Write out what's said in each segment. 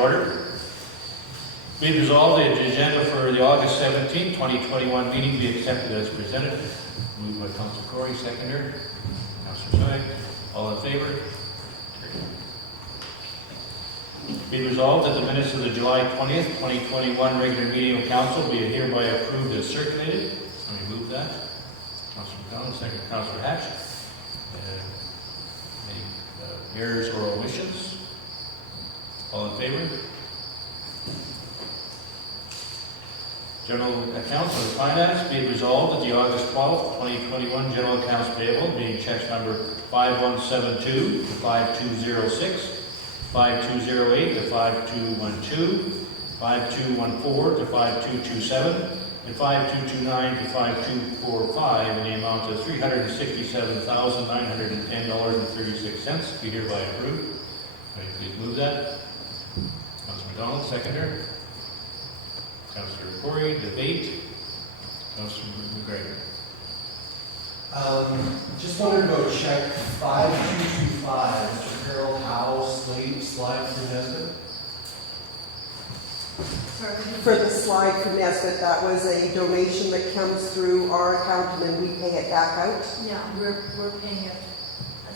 order. Be it resolved that the agenda for the August 17, 2021 meeting be accepted as presented. Moved by Councilor Corey, seconder. Councilor Swag. All in favor? Be resolved that the minutes of the July 20th, 2021 regular meeting of council be hereby approved as circulated. Let me move that. Councilor McDonald, second. Councilor Hatch. Any errors or omissions? All in favor? General accounts and finance be resolved that the August 12th, 2021 general accounts payable being checks number 5172 to 5206, 5208 to 5212, 5214 to 5227, and 5229 to 5245 in the amount of $367,910.36 be hereby approved. Can you please move that? Councilor McDonald, seconder. Councilor Corey, debate. Councilor McGregor. Just wondered about check 5225, Mr. Carroll Howe, slide for Nesbitt. For the slide from Nesbitt, that was a donation that comes through our account and then we pay it back out? Yeah, we're paying it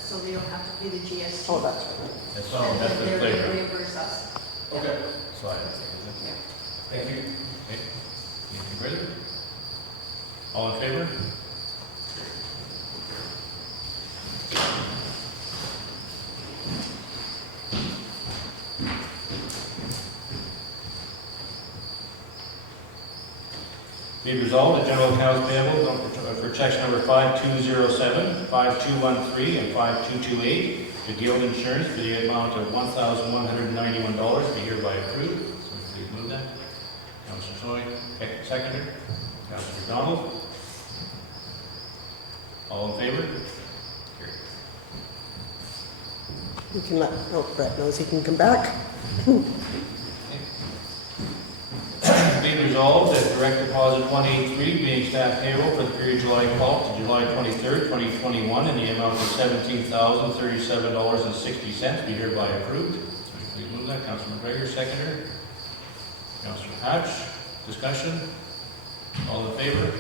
so they don't have to pay the GST. Oh, that's right. That's all. And That's then the they playground. reimburse us. Okay. Slide, I think, isn't it? Thank you. Okay. Anything further? All in favor? Be resolved that general accounts payable for checks number 5207, 5213, and 5228 to Guild Insurance for the amount of $1,191 be hereby approved. So please move that. Councilor Choi, seconder. Councilor McDonald. All in favor? You can let, oh, Brett knows he can come back. Be resolved that direct deposit 183 being staff payroll for the period July 12th to July 23rd, 2021 in the amount of $17,037.60 be hereby approved. So please move that. Councilor McGregor, seconder. Councilor Hatch, discussion. All in favor?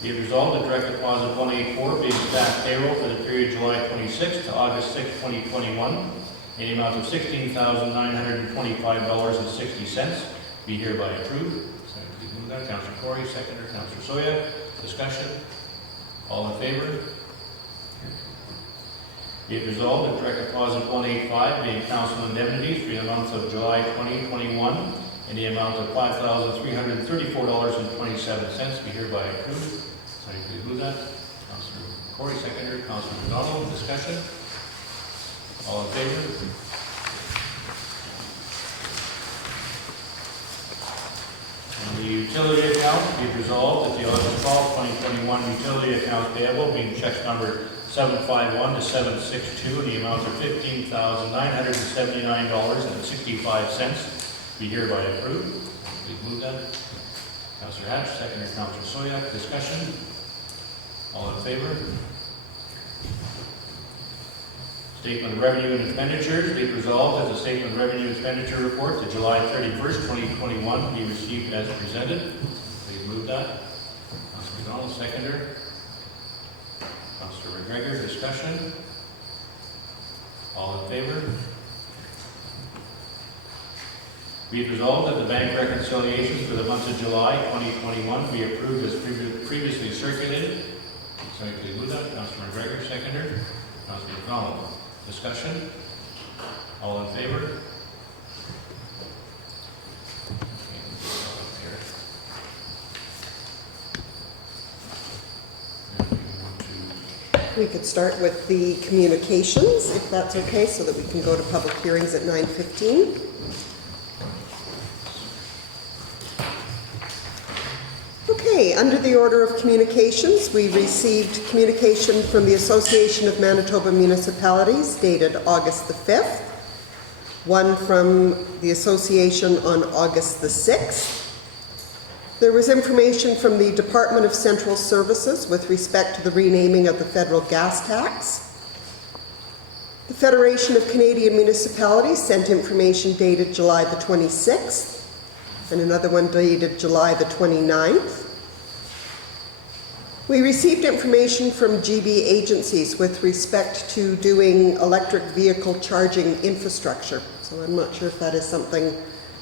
Be resolved that direct deposit 184 being staff payroll for the period July 26th to August 6th, 2021 in the amount of $16,925.60 be hereby approved. So please move that. Councilor Corey, seconder. Councilor Soya, discussion. All in favor? Be it resolved that direct deposit 185 being council indemnities for the month of July 2021 in the amount of $5,334.27 be hereby approved. So please move that. Councilor Corey, seconder. Councilor McDonald, discussion. All in favor? And the utility account be resolved that the August 12, 2021 utility account payable being checks number 751 to 762 in the amount of $15,979.65 be hereby approved. Please move that. Councilor Hatch, seconder. Councilor Soya, discussion. All in favor? Statement of revenue and expenditures be resolved that the statement of revenue and expenditure report to July 31st, 2021 be received as presented. Please move that. Councilor McDonald, seconder. Councilor McGregor, discussion. All in favor? Be it resolved that the bank reconciliations for the month of July 2021 be approved as previously circulated. So please move that. Councilor McGregor, seconder. Councilor McDonald. Discussion? All in favor? We could start with the communications, if that's okay, so that we can go to public hearings at 9:15. Okay, under the order of communications, we received communication from the Association of Manitoba Municipalities dated August the 5th, one from the association on August the 6th. There was information from the Department of Central Services with respect to the renaming of the federal gas tax. The Federation of Canadian Municipalities sent information dated July the 26th, and another one dated July the 29th. We received information from GB agencies with respect to doing electric vehicle charging infrastructure. So I'm not sure if that is something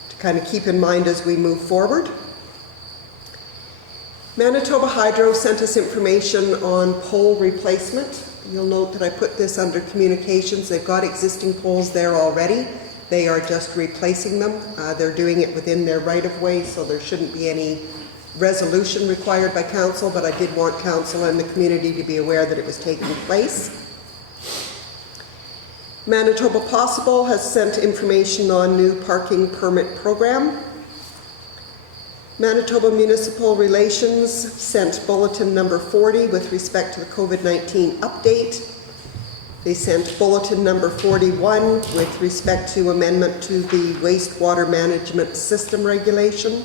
to kind of keep in mind as we move forward. Manitoba Hydro sent us information on pole replacement. You'll note that I put this under communications. They've got existing poles there already. They are just replacing them. They're doing it within their right-of-way, so there shouldn't be any resolution required by council, but I did want council and the community to be aware that it was taking place. Manitoba Possible has sent information on new parking permit program. Manitoba Municipal Relations sent bulletin number 40 with respect to the COVID-19 update. They sent bulletin number 41 with respect to amendment to the wastewater management system regulation.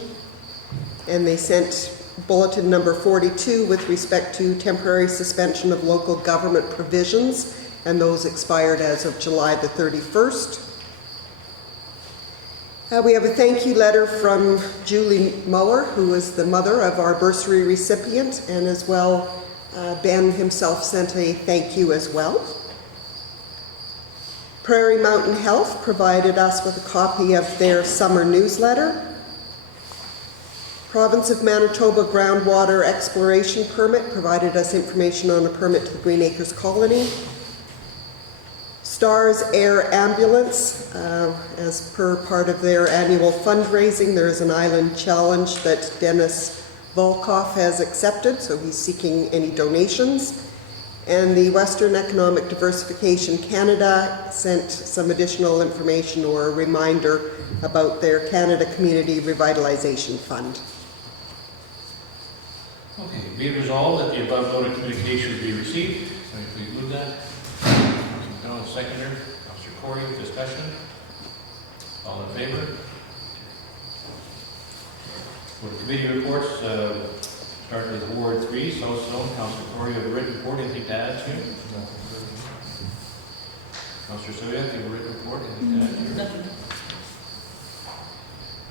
And they sent bulletin number 42 with respect to temporary suspension of local government provisions, and those expired as of July the 31st. We have a thank you letter from Julie Muller, who is the mother of our bursary recipient, and as well, Ben himself sent a thank you as well. Prairie Mountain Health provided us with a copy of their summer newsletter. Province of Manitoba groundwater exploration permit provided us information on a permit to the Green Acres Colony. Stars Air Ambulance, as per part of their annual fundraising, there is an island challenge that Dennis Volkoff has accepted, so he's seeking any donations. And the Western Economic Diversification Canada sent some additional information or a reminder about their Canada Community Revitalization Fund. Okay, be it resolved that the above noted communications be received. Somebody please move that. Councilor seconder, Councilor Corey, discussion. All in favor? For the committee reports, starting with Ward 3, South Zone, Councilor Corey, you have a written report, anything to add to? Councilor Soya, you have a written report, anything to add to? Nothing.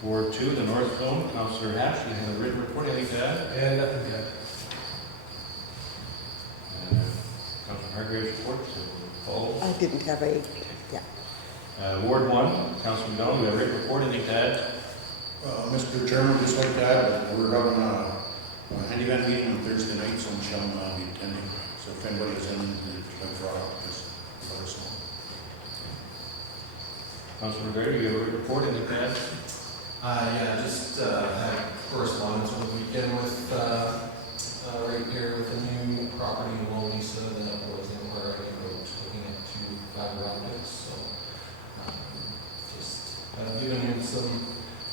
Ward 2, the North Zone, Councilor Hatch, you have a written report, anything to add? And nothing yet. Councilor Hargrave's report, so follow. I didn't have a, yeah. Ward 1, Councilor McDonald, you have a written report, anything to add? Mr. Chairman, just like that, we're having a handyman meeting on Thursday night, so Michelle will be attending. So if anybody is in, like for just let us know. Councilor McGregor, you have a written report, anything to add? Yeah, just had correspondence over the weekend with right here with a new property in Oakland-Wawanesa that was inquiring about looking at 2 fiber optics. So just giving him some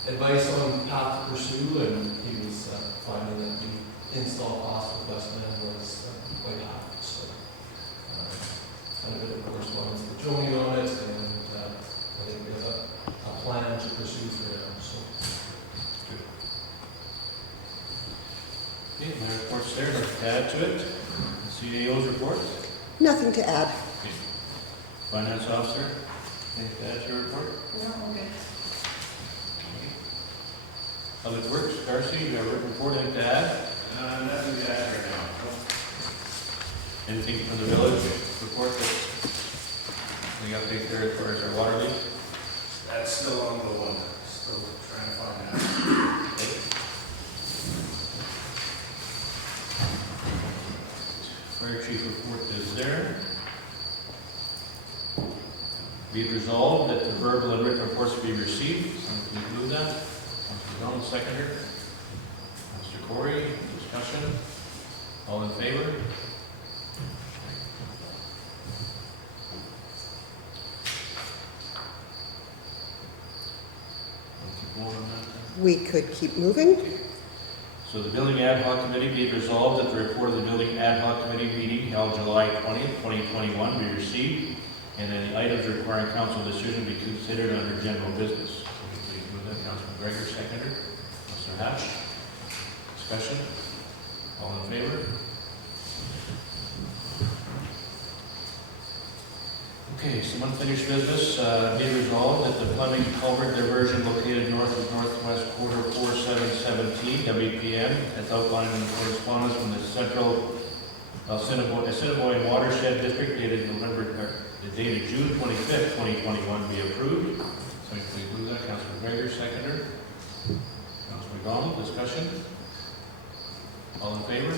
advice on path to pursue, and he was finding that the install cost of Westman was quite high. So had a bit of correspondence with Joni on it, and I think we have a plan to pursue for him. So. Okay, my report's there, let's add to it. CAO's report. Nothing to add. Finance officer, anything to add to your report? No, okay. Public Works, Darcy, you have a written report, anything to add? Nothing to add right now. Anything from the village report that we update there as far as our water leak? That's still on the one. Still trying to find out. Fire chief report is there. Be it resolved that the verbal and written reports be received. Someone please move that. Councilor Donald, seconder. Councilor Corey, discussion. All in favor? Keep going on that. We could keep moving. So the Building Ad Hoc Committee be it resolved that the report of the Building Ad Hoc Committee meeting held July 20th, 2021 be received, and any items requiring council decision be considered under general business. So please move that. Councilor McGregor, seconder. Councilor Hatch. Discussion. All in favor? Okay, some unfinished business. Be resolved that the Fleming culvert diversion located north of northwest quarter 4717 WPN, as outlined in the correspondence from the Central Assiniboine Watershed District dated June 25th, 2021, be approved. So please move that. Councilor Gregor, seconder. Councilor McDonald, discussion. All in favor?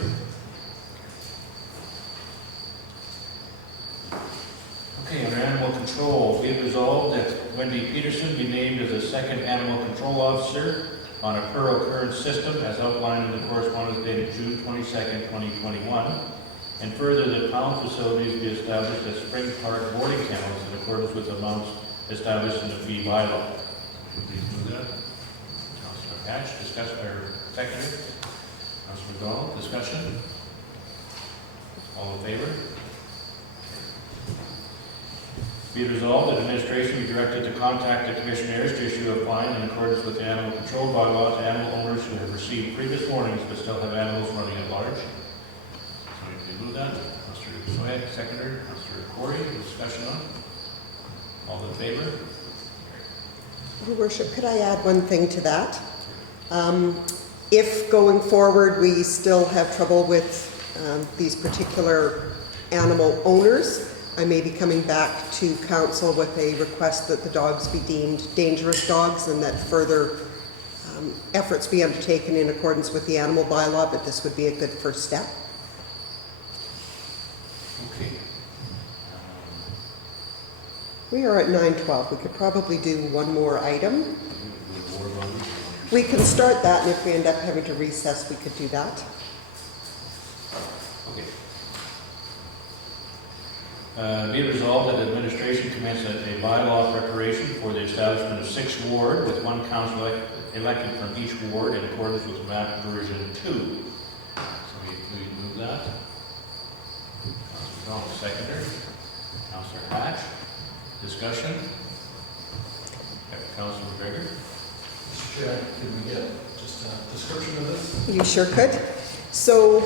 Okay, under animal control, be it resolved that Wendy Peterson be named as the second animal control officer on a per occurrence system as outlined in the correspondence dated June 22nd, 2021. And further, that pound facilities be established as Spring Park boarding kennels in accordance with amounts established in the fee bylaw. Please move that. Councilor Hatch, discussion, or seconder. Councilor McDonald, discussion. All in favor? Be it resolved that administration be directed to contact the commissioners to issue a fine in accordance with the animal control bylaw to animal owners who have received previous warnings but still have animals running at large. So you can move that. Councilor Sweat, seconder. Councilor Corey, discussion on. All in favor? Your Worship, could I add one thing to that? If going forward we still have trouble with these particular animal owners, I may be coming back to council with a request that the dogs be deemed dangerous dogs and that further efforts be undertaken in accordance with the animal bylaw, but this would be a good first step. Okay. We are at 9:12. We could probably do one more item. We can start that, and if we end up having to recess, we could do that. Okay. Be it resolved that administration commence a bylaw preparation for the establishment of 6th ward with one councillor elected from each ward in accordance with map version 2. So we move that. Councilor Donald, seconder. Councilor Hatch. Discussion. Councilor McGregor. Mr. Chair, could we get just a description of this? You sure could. So,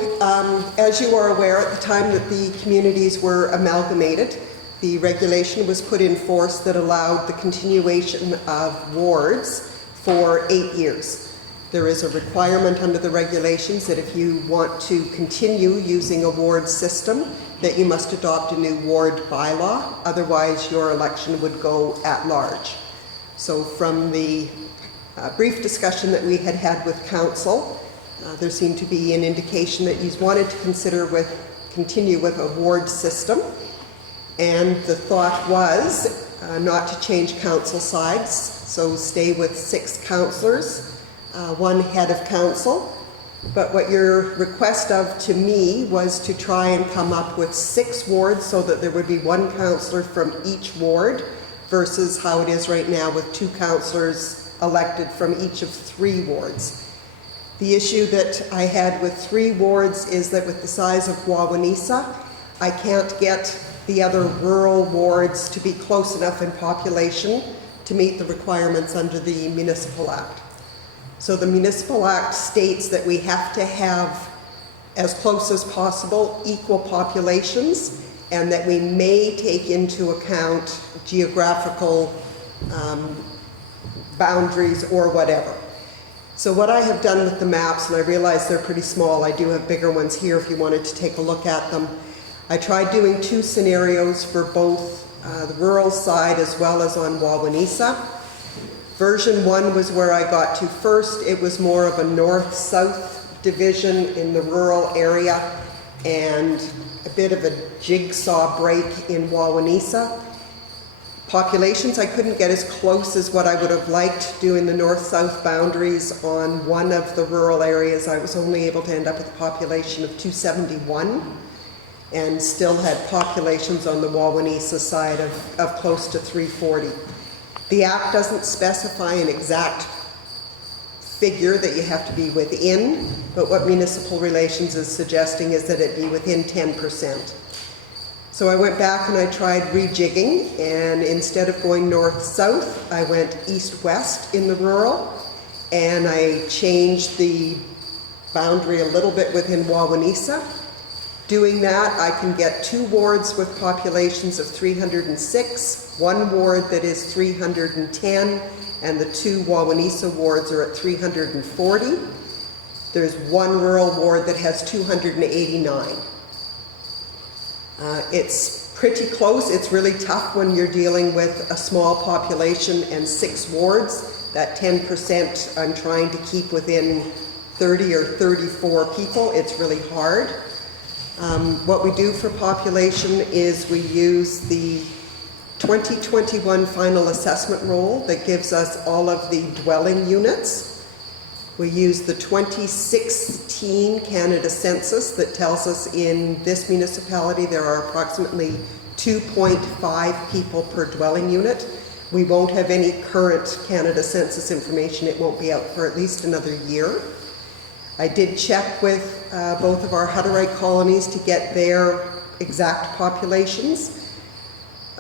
as you are aware, at the time that the communities were amalgamated, the regulation was put in force that allowed the continuation of wards for 8 years. There is a requirement under the regulations that if you want to continue using a ward system, that you must adopt a new ward bylaw, otherwise your election would go at large. So from the brief discussion that we had had with council, there seemed to be an indication that you wanted to continue with a ward system, and the thought was not to change council sides, so stay with 6 councillors, 1 head of council. But what your request of to me was to try and come up with 6 wards so that there would be 1 councillor from each ward versus how it is right now with 2 councillors elected from each of 3 wards. The issue that I had with 3 wards is that with the size of Wawanesa, I can't get the other rural wards to be close enough in population to meet the requirements under the Municipal Act. So the Municipal Act states that we have to have, as close as possible, equal populations, and that we may take into account geographical boundaries or whatever. So what I have done with the maps, and I realize they're pretty small, I do have bigger ones here if you wanted to take a look at them. I tried doing 2 scenarios for both the rural side as well as on Wawanesa. Version 1 was where I got to first. It was more of a north-south division in the rural area and a bit of a jigsaw break in Wawanesa. Populations, I couldn't get as close as what I would have liked doing the north-south boundaries on one of the rural areas. I was only able to end up with a population of 271 and still had populations on the Wawanesa side of close to 340. The Act doesn't specify an exact figure that you have to be within, but what municipal relations is suggesting is that it be within 10%. So I went back and I tried rejigging, and instead of going north-south, I went east-west in the rural, and I changed the boundary a little bit within Wawanesa. Doing that, I can get 2 wards with populations of 306, 1 ward that is 310, and the 2 Wawanesa wards are at 340. There's 1 rural ward that has 289. It's pretty close. It's really tough when you're dealing with a small population and 6 wards. That 10% I'm trying to keep within 30 or 34 people. It's really hard. What we do for population is we use the 2021 final assessment roll that gives us all of the dwelling units. We use the 2016 Canada Census that tells us in this municipality there are approximately 2.5 people per dwelling unit. We won't have any current Canada Census information. It won't be out for at least another year. I did check with both of our Hutterite colonies to get their exact populations.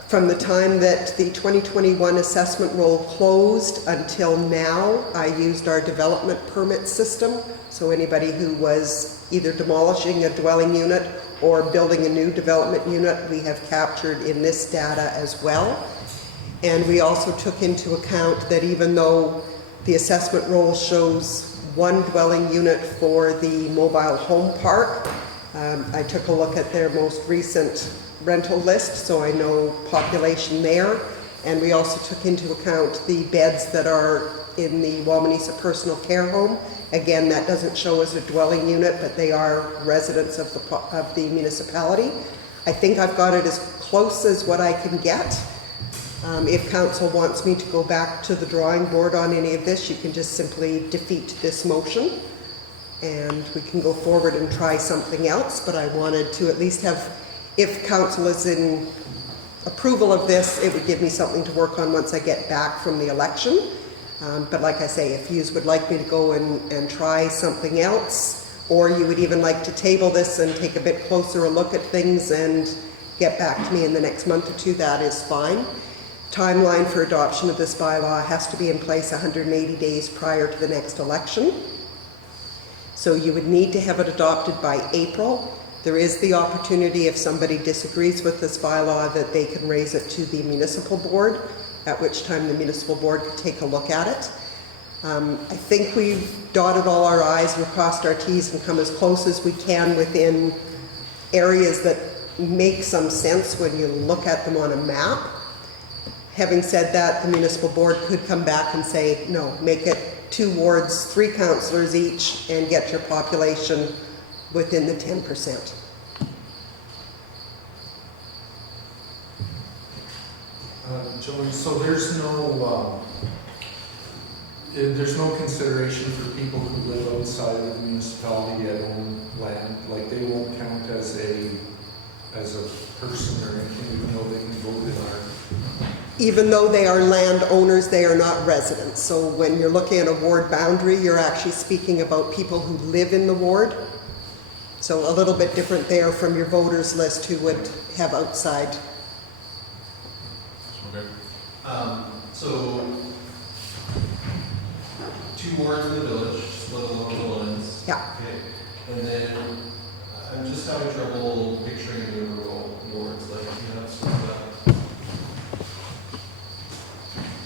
From the time that the 2021 assessment roll closed until now, I used our development permit system. So anybody who was either demolishing a dwelling unit or building a new development unit, we have captured in this data as well. And we also took into account that even though the assessment roll shows 1 dwelling unit for the mobile home park, I took a look at their most recent rental list, so I know population there. And we also took into account the beds that are in the Wawanesa Personal Care Home. Again, that doesn't show as a dwelling unit, but they are residents of the municipality. I think I've got it as close as what I can get. If council wants me to go back to the drawing board on any of this, you can just simply defeat this motion and we can go forward and try something else. But I wanted to at least have, if council is in approval of this, it would give me something to work on once I get back from the election. But like I say, if you would like me to go and try something else, or you would even like to table this and take a bit closer a look at things and get back to me in the next month or 2, that is fine. Timeline for adoption of this bylaw has to be in place 180 days prior to the next election. So you would need to have it adopted by April. There is the opportunity, if somebody disagrees with this bylaw, that they can raise it to the municipal board, at which time the municipal board could take a look at it. I think we've dotted all our I's and crossed our T's and come as close as we can within areas that make some sense when you look at them on a map. Having said that, the municipal board could come back and say, no, make it 2 wards, 3 councillors each, and get your population within the 10%. Joey, so there's no consideration for people who live outside of the municipality that own land, like they won't count as a person or anything, even though they can vote in our. Even though they are landowners, they are not residents. So when you're looking at a ward boundary, you're actually speaking about people who live in the ward. So a little bit different there from your voters list who would have outside. So 2 wards in the village, split along the lines. Yeah. Okay. And then I'm just having trouble picturing the rural wards, like you have some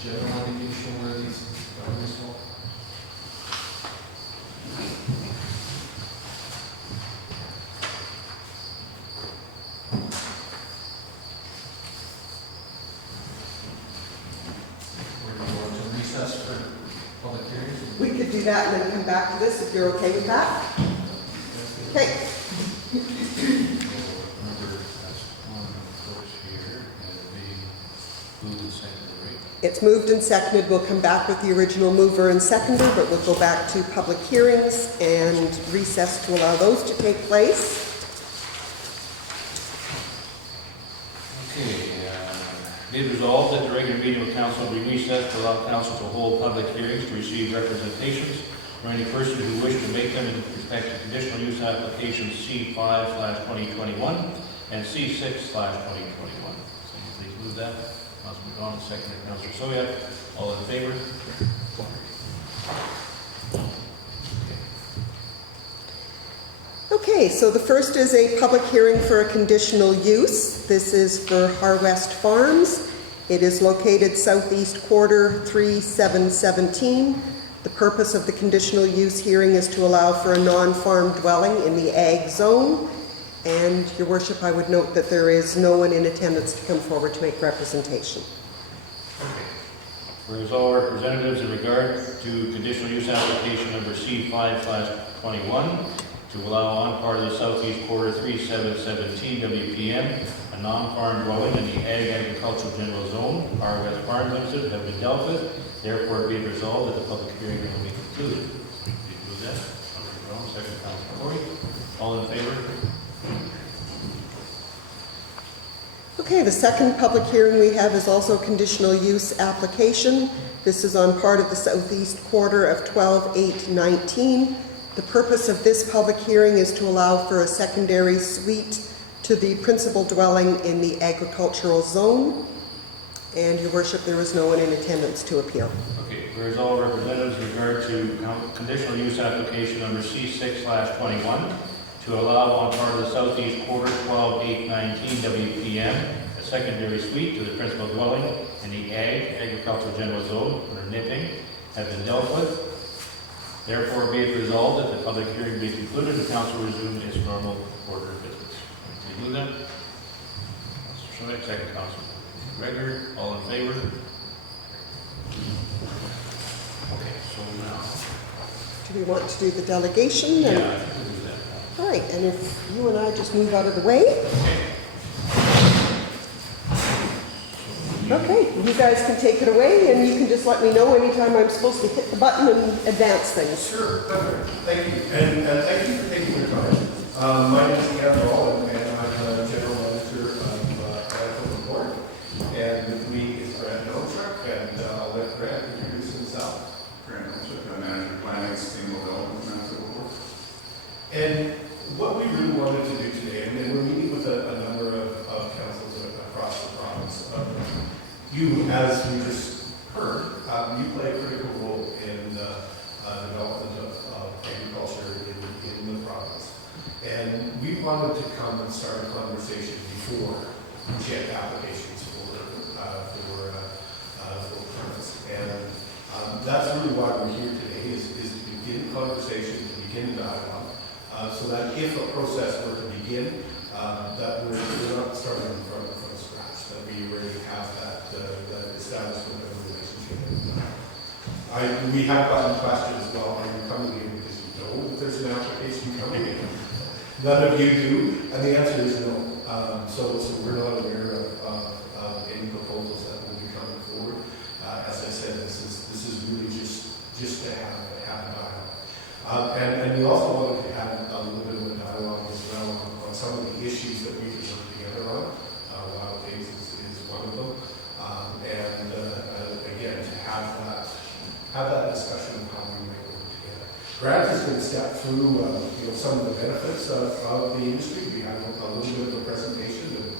general indication where these boundaries fall. For public hearings? We could do that and then come back to this if you're okay with that. Okay. It's moved and seconded. We'll come back with the original mover and seconder, but we'll go back to public hearings and recess to allow those to take place. Okay, be it resolved that the regular meeting of council be recessed to allow council to hold public hearings to receive representations or any person who wish to make them in respect to conditional use applications C5/2021 and C6/2021. So please move that. Councilman McDonald, seconded by Councilor Soya. All in favor? Okay, Okay, so the first is a public hearing for a conditional use. This is for Harwest Farms. It is located southeast quarter 3717. The purpose of the conditional use hearing is to allow for a non-farm dwelling in the ag zone. And, Your Worship, I would note that there is no one in attendance to come forward to make representation. Whereas all representatives in regard to conditional use application number C5/21 to allow on part of the southeast quarter 3717 WPM a non-farm dwelling in the Ag Agricultural General Zone, Harwest Farms Limited, have been dealt with. Therefore, be it resolved that the public hearing will be concluded. Please move that. Councilor Brown, second Councilor Corey. All in favor? Okay, the second public hearing we have is also a conditional use application. This is on part of the southeast quarter of 12/8/19. The purpose of this public hearing is to allow for a secondary suite to the principal dwelling in the agricultural zone. And, Your Worship, there is no one in attendance to appeal. Okay, whereas all representatives in regard to conditional use application number C6/21 to allow on part of the southeast quarter 12/8/19 WPM a secondary suite to the principal dwelling in the Ag Agricultural General Zone under nipping have been dealt with. Therefore, be it resolved that the public hearing be concluded and council resume its normal order of business. Please move that. Councilor Schmidt, second Councilor Gregor, all in favor? Okay, so now. Do we want to do the delegation? Yeah, I And- think we'll do that. All right, and if you and I just move out of the way. Okay, you guys can take it away, and you can just let me know anytime I'm supposed to hit the button and advance things. Sure, perfect. Thank you. And thank you for taking your time. My name is Ian Rowland, and I'm the General Manager of Oakland Board. And with me is Grant Nochuk, and I'll let Grant introduce himself. Grant Nochuk, I'm Manager Planning and Sustainable Development Municipal Board. And what we really wanted to do today, and we're meeting with a number of councils across the province. You, as we just heard, you play a critical role in the development of agriculture in the province. And we wanted to come and start a conversation before we get applications for permits. And that's really why we're here today, is to begin conversation, to begin dialogue, so that if a process were to begin, that we're not starting from scratch, that we already have that establishment of a relationship. We have gotten questions, well, are you coming in because you know that there's an application coming in? None of you do, and the answer is no. So we're not aware of any proposals that will be coming forward. As I said, this is really just to have a dialogue. And we also wanted to have a little bit of a dialogue as well on some of the issues that we can work together on. Wild pigs is one of them. And again, to have that discussion of how we might work together. Grant is going to step through some of the benefits of the industry. We have a little bit of a presentation, and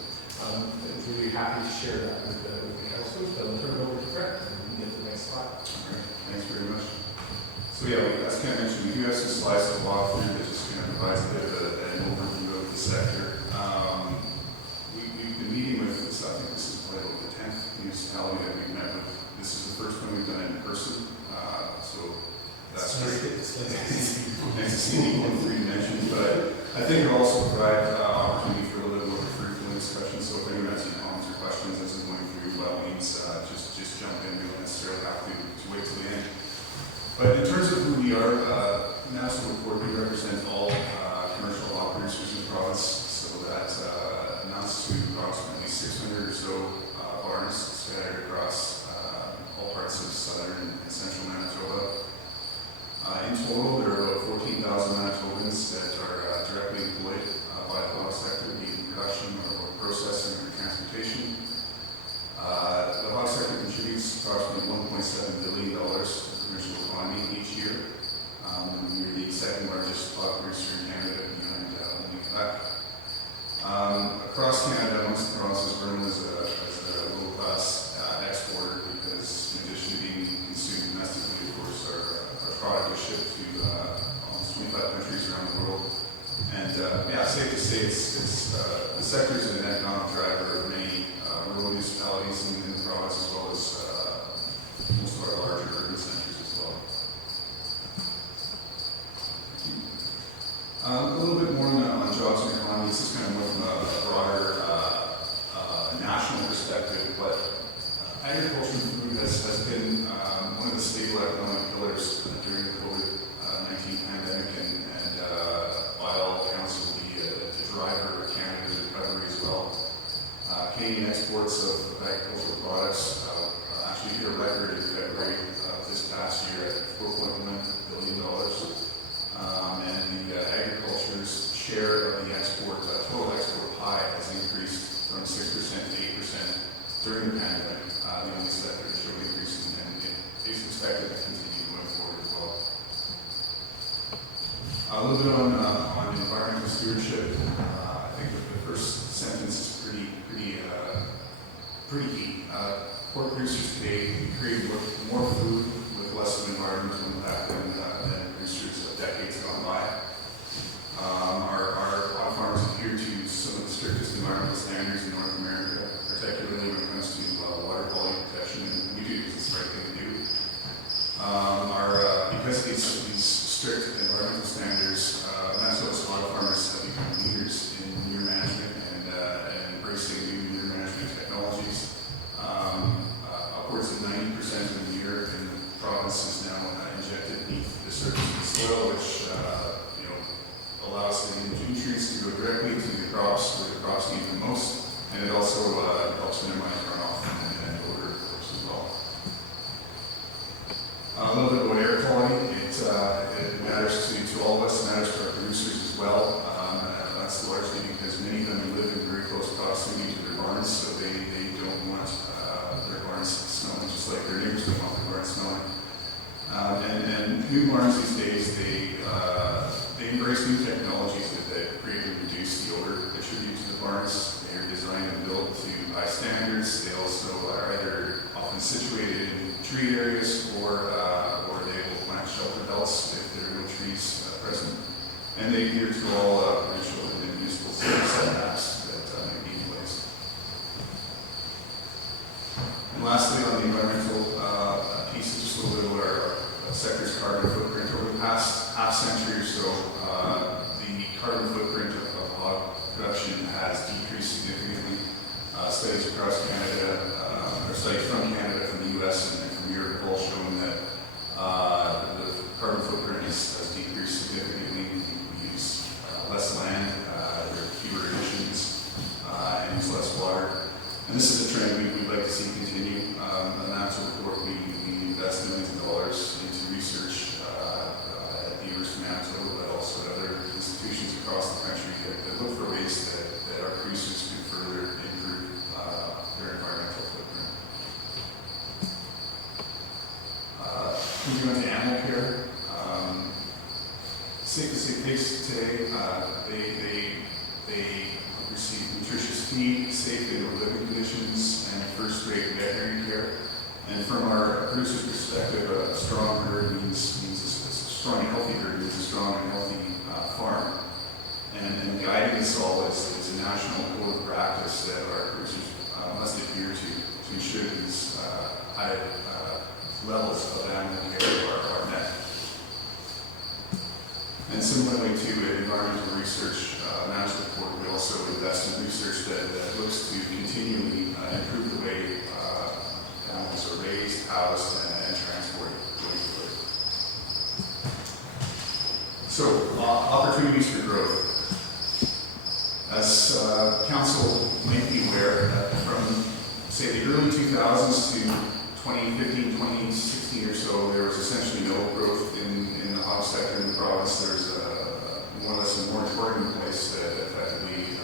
I'm really happy to share that with the councilors. But I'll turn it over to Grant and we can get to the next slide. All right, thanks very much. So yeah, as Ken mentioned, we do have some slides to walk through that just kind of provides a bit of an overview of the sector. We've been meeting with, I think this is probably about the 10th municipality that we've met with. This is the first one we've done in person. So that's great. Nice to see people in three dimensions, but I think it'll also provide opportunity for a little bit more fruitful discussion. So if anyone has any comments or questions as I'm going through, by all means, just jump in. We don't necessarily have to wait till the end. But in terms of who we are, National Report, we represent all commercial law producers in the province. So that amounts to approximately 600 or so barns scattered across all parts of southern and central Manitoba. In total, there are about 14,000 Manitobans that are directly employed by the hog sector, be it in production or processing or transportation. The hog sector contributes approximately $1.7 billion to the provincial economy each year. We're the second largest hog Canadian exports of agricultural products actually hit a record in February of this past year at $4.1 billion. And the agriculture's share of the total export pie has increased from 6% to 8% during the pandemic. The only sector to show increases, and it is expected to continue going forward as well. A little bit on environmental stewardship. I think that the first sentence is pretty key. Pork producers today create more food with less of an environmental impact than producers of decades gone by. Our hog farmers adhere to some of the strictest environmental standards in North America, particularly when it comes to water quality protection, and we do because it's the right thing to do. Because of these strict environmental standards, Minnesota's hog farmers have become leaders in manure management and embracing new manure management technologies. Upwards of 90% of the manure in the province is now injected beneath the surface of the soil, which allows the nutrients to go directly to the crops where the crops need them most, and it also helps minimize runoff and odor, of course, as well. A little bit about air quality. It matters to all of us. It matters to our producers as well. That's largely because many of them live in very close proximity to their barns, so they don't want their barns smelling just like their neighbors don't want their barns smelling. And new barns these days, they embrace new technologies that greatly reduce the odor attributed to the barns. They are designed and built to high standards. They also are either often situated in tree areas or they will plant shelter belts if there are no trees present. And they adhere to all provincial and municipal setbacks that may be in place. And lastly, on the environmental piece, just a little bit about our sector's carbon footprint. Over the past half-century or so, the carbon footprint of hog production has decreased significantly. Studies across Canada, or studies from Canada, from the U.S. and from Europe have all shown that the carbon footprint has decreased significantly. We use less land, there are fewer emissions, and use less water. And this is a trend we'd like to see continue. On that report, we invest millions of dollars into research at the University of Manitoba, but also at other institutions across the country that look for ways that our producers can further improve their environmental footprint. Moving on to animal care. Safe to say pigs today, they receive nutritious feed, safe indoor living conditions, and first-rate veterinary care. And from our producer's perspective, a strong herd means a strong and healthy herd means a strong and healthy farm. And guiding us all is a national code of practice that our producers must adhere to ensure these high levels of animal care are met. And similarly to environmental research management report, we also invest in research that looks to continually improve the way animals are raised, housed, and transported going forward. So, opportunities for growth. As Council might be aware, from say the early 2000s to 2015, 2016 or so, there was essentially no growth in the hog sector in the province. There's more or less a moratorium in place that effectively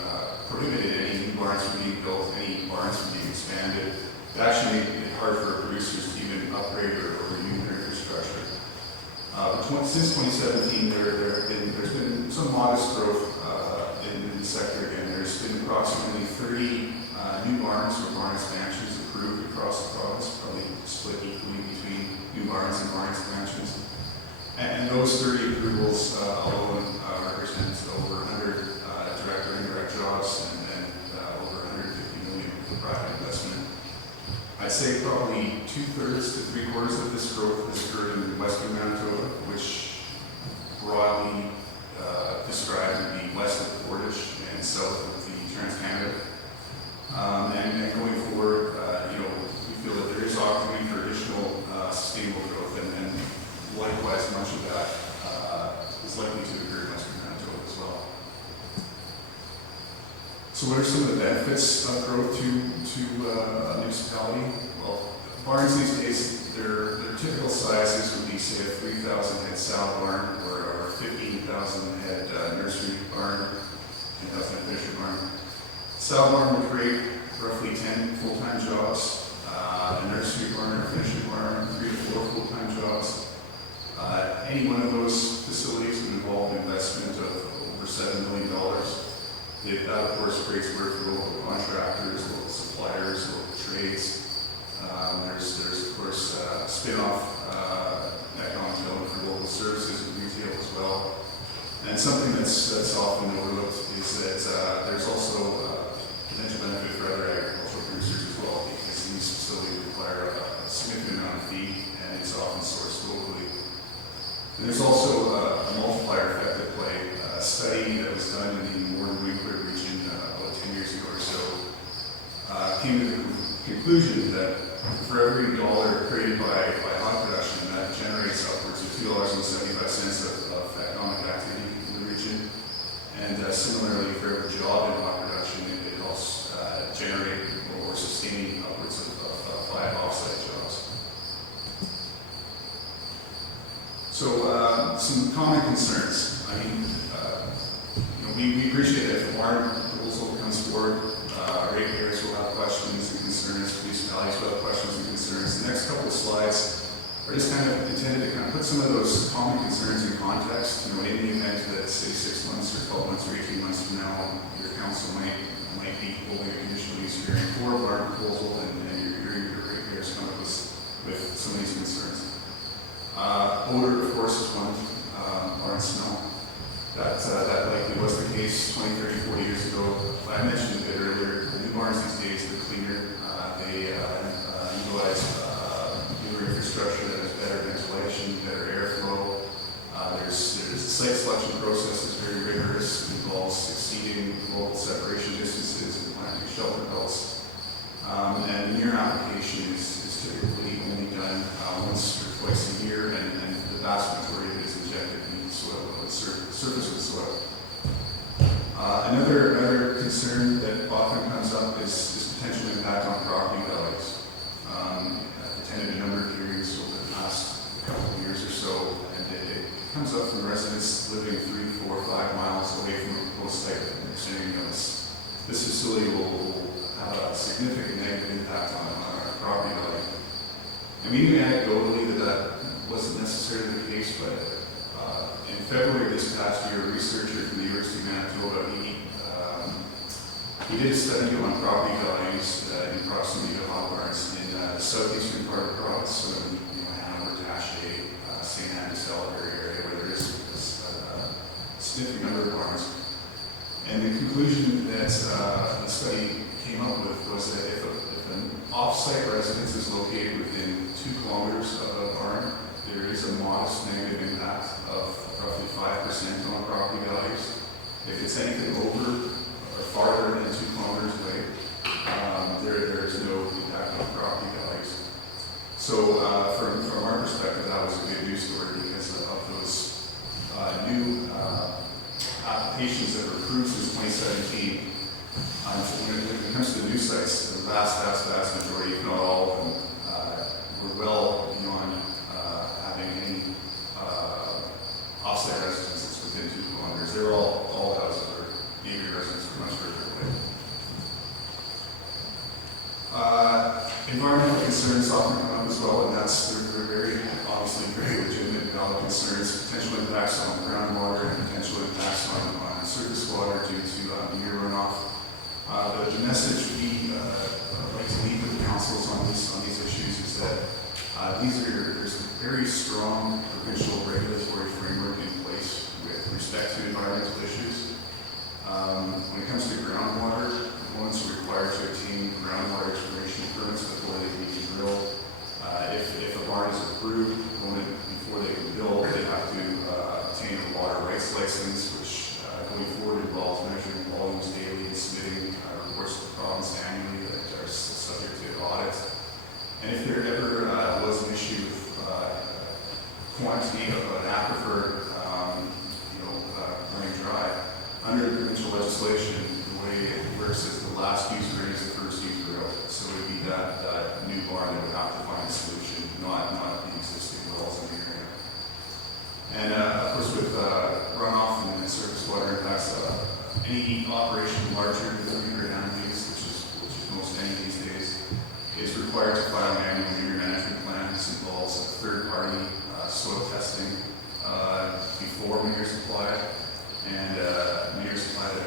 prohibited any new barns from being built, any barns from being expanded. It actually made it hard for producers to even upgrade or renew their infrastructure. Since 2017, there's been some modest growth in the sector again. There's been approximately 30 new barns or barn expansions approved across the province, probably split equally between new barns and barn expansions. And those 30 approvals alone represent over 100 direct or indirect jobs and over 150 million in private investment. I'd say probably 2/3 to 3/4 of this growth has occurred in western Manitoba, which broadly described to be west of Portage and south of the Trans-Canada. And going forward, we feel that there is opportunity for additional sustainable growth, and likewise, much of that is likely to occur in western Manitoba as well. So what are some of the benefits of growth to a municipality? Well, barns these days, their typical sizes would be, say, a 3,000 head sow barn or a 15,000 head nursery barn, 10,000 head finisher barn. Sow barn would create roughly 10 full-time jobs. A nursery barn or finisher barn, 3 to 4 full-time jobs. Any one of those facilities would involve an investment of over $7 million. That, of course, creates work for local contractors, local suppliers, local trades. There's of course, spin-off economic development for local services and retail as well. And something that's often overlooked is that there's also potential benefit for other agricultural producers as well, because these facilities require a significant amount of feed, and it's often sourced locally. And there's also a multiplier effect at play. A study that was done in the Northern Winkler region about 10 years ago or so came to the conclusion that for every dollar created by hog production, that generates upwards of $2.75 of economic activity in the region. And similarly, for every job in hog production, it helps generate or sustain upwards of 5 offsite jobs. So some common concerns. I mean, we appreciate that if a barn proposal comes forward, ratepayers will have questions and concerns, municipalities will have questions and concerns. The next couple of slides are just kind of intended to kind of put some of those common concerns in context. In the event that, say, 6 months or 12 months or 18 months from now, your council might be holding a conditional use hearing for a barn proposal, and your ratepayers come up with some of these concerns. Odor, of course, is one. Barn smell. That likely was the case 20, 30, 40 years ago. I mentioned a bit earlier, the new barns these days, they're cleaner. They utilize newer infrastructure that has better ventilation, better airflow. The site selection process is very rigorous. It involves exceeding local separation distances and planting shelter belts. And mere application is typically only done once or twice a year, and the vast majority of it is injected in the soil, the surface of the soil. Another concern that often comes up is potential impact on property values. I've attended a number of hearings over the past couple of years or so, and it comes up from residents living 3, 4, 5 miles away from a proposed site, and they're saying, this facility will have a significant negative impact on our property value. And we knew anecdotally that wasn't necessarily the case, but in February of this past year, a researcher from the University of Manitoba, he did a study on property values in proximity to hog barns in the southeastern part of the province, so in Hanover, Taché, St. Anne, Salisbury area, where there is a significant number of barns. And the conclusion that the study came up with was that if an off-site residence is located within 2 kilometers of a barn, there is a modest negative impact of roughly 5% on property values. If it's anything over or farther than 2 kilometers away, there is no impact on property values. So from our perspective, that was a good news story because of those new applications that were approved since 2017. When it comes to the new sites, the vast majority, if not all of them, were well beyond having any offsite residences within 2 kilometers. They're all houses or neighboring residents were much further away. Environmental concerns often come up as well, and they're very, obviously, very legitimate and valid concerns. Potential impacts on groundwater and potential impacts on surface water due to meter runoff. The message we like to leave with councils on these issues is that there's a very strong provincial regulatory framework in place with respect to environmental issues. When it comes to groundwater, ones required to obtain groundwater exploration permits before they can be drilled. If a barn is approved, before they can build, they have to obtain a water rights license, which going forward involves measuring volumes daily and submitting reports to the province annually that are subject to audit. And if there ever was an issue with required to file an annual meter management plan. This involves a third-party soil testing before manure supply, and manure supplied at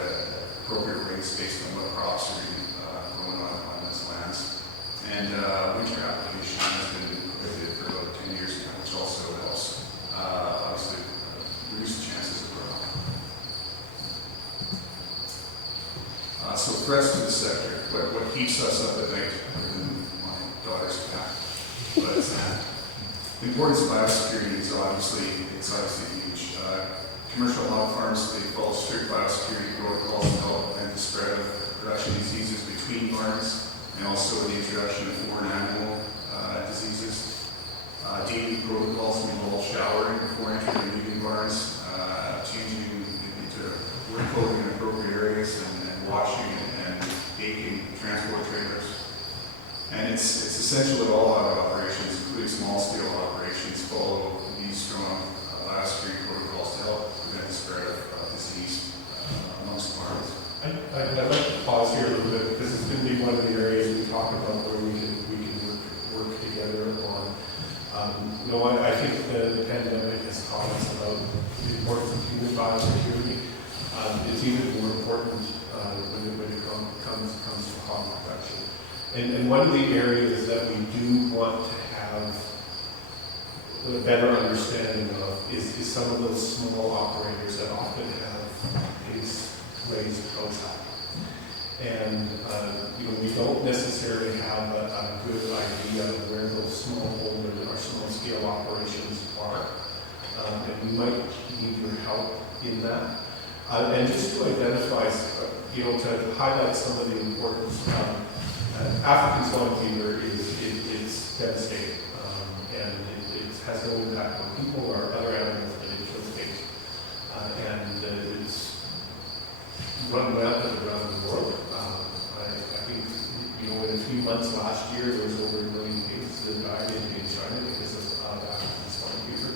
appropriate rates based on what crops are being grown on those lands. And winter application has been prohibited for about 10 years now, which also helps obviously reduce the chances of runoff. So threats to the sector, what keeps us up at night, other than my daughter's cat. But the importance of biosecurity is obviously huge. Commercial hog farms, they follow strict biosecurity protocols to help prevent the spread of production diseases between barns, and also the introduction of foreign animal diseases. Daily protocols involve showering before entering and leaving barns, changing into work clothing in appropriate areas, and washing and baking transport trailers. And it's essential that all hog operations, including small-scale operations, follow these strong biosecurity protocols to help prevent the spread of disease amongst farms. I'd like to pause here a little bit because it's going to be one of the areas we talk about where we can work together on. I think the pandemic has taught us about the importance of human biosecurity. It's even more important when it comes to hog production. And one of the areas that we do want to have a better understanding of is some of those small operators that often have pigs raised outside. And we don't necessarily have a good idea of where those smallholder or small scale operations are. And we might need your help in that. And just to identify, to highlight some of the importance, African swine fever is devastating. And it has no impact on people or other animals, but it kills pigs. And it's run rampant around the world. I think, in a few months last year, there was over 1 million pigs that died in China because of African swine fever.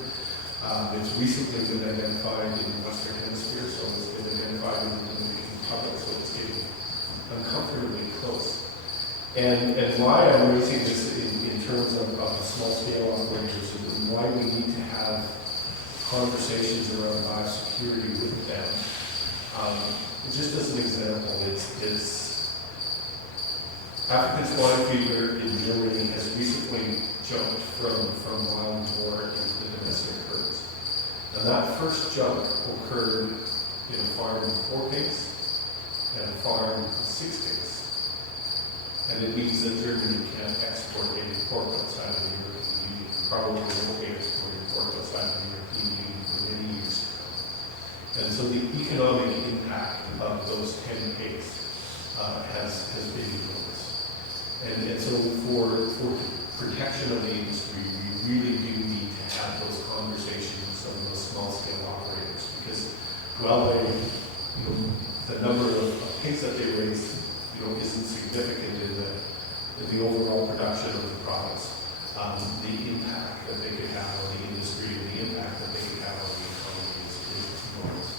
It's recently been identified in the Western Hemisphere, so it's been identified in the Dominican Republic, so it's getting uncomfortably close. And why I'm raising this in terms of small-scale operators and why we need to have conversations around biosecurity with them. Just as an example, it's African swine fever in Germany has recently jumped from wild boar into the domestic herds. And that first jump occurred in a farm with 4 pigs and a farm with 6 pigs. And it means that Germany can't export any pork outside of the European Union. Probably won't be exporting pork outside of the European Union for many years to come. And so the economic impact of those 10 pigs has been enormous. And so for protection of the industry, we really do need to have those conversations with some of those small-scale operators because, while the number of pigs that they raise, isn't significant in the overall production of the products, the impact that they could have on the industry and the impact that they could have on the economy is enormous.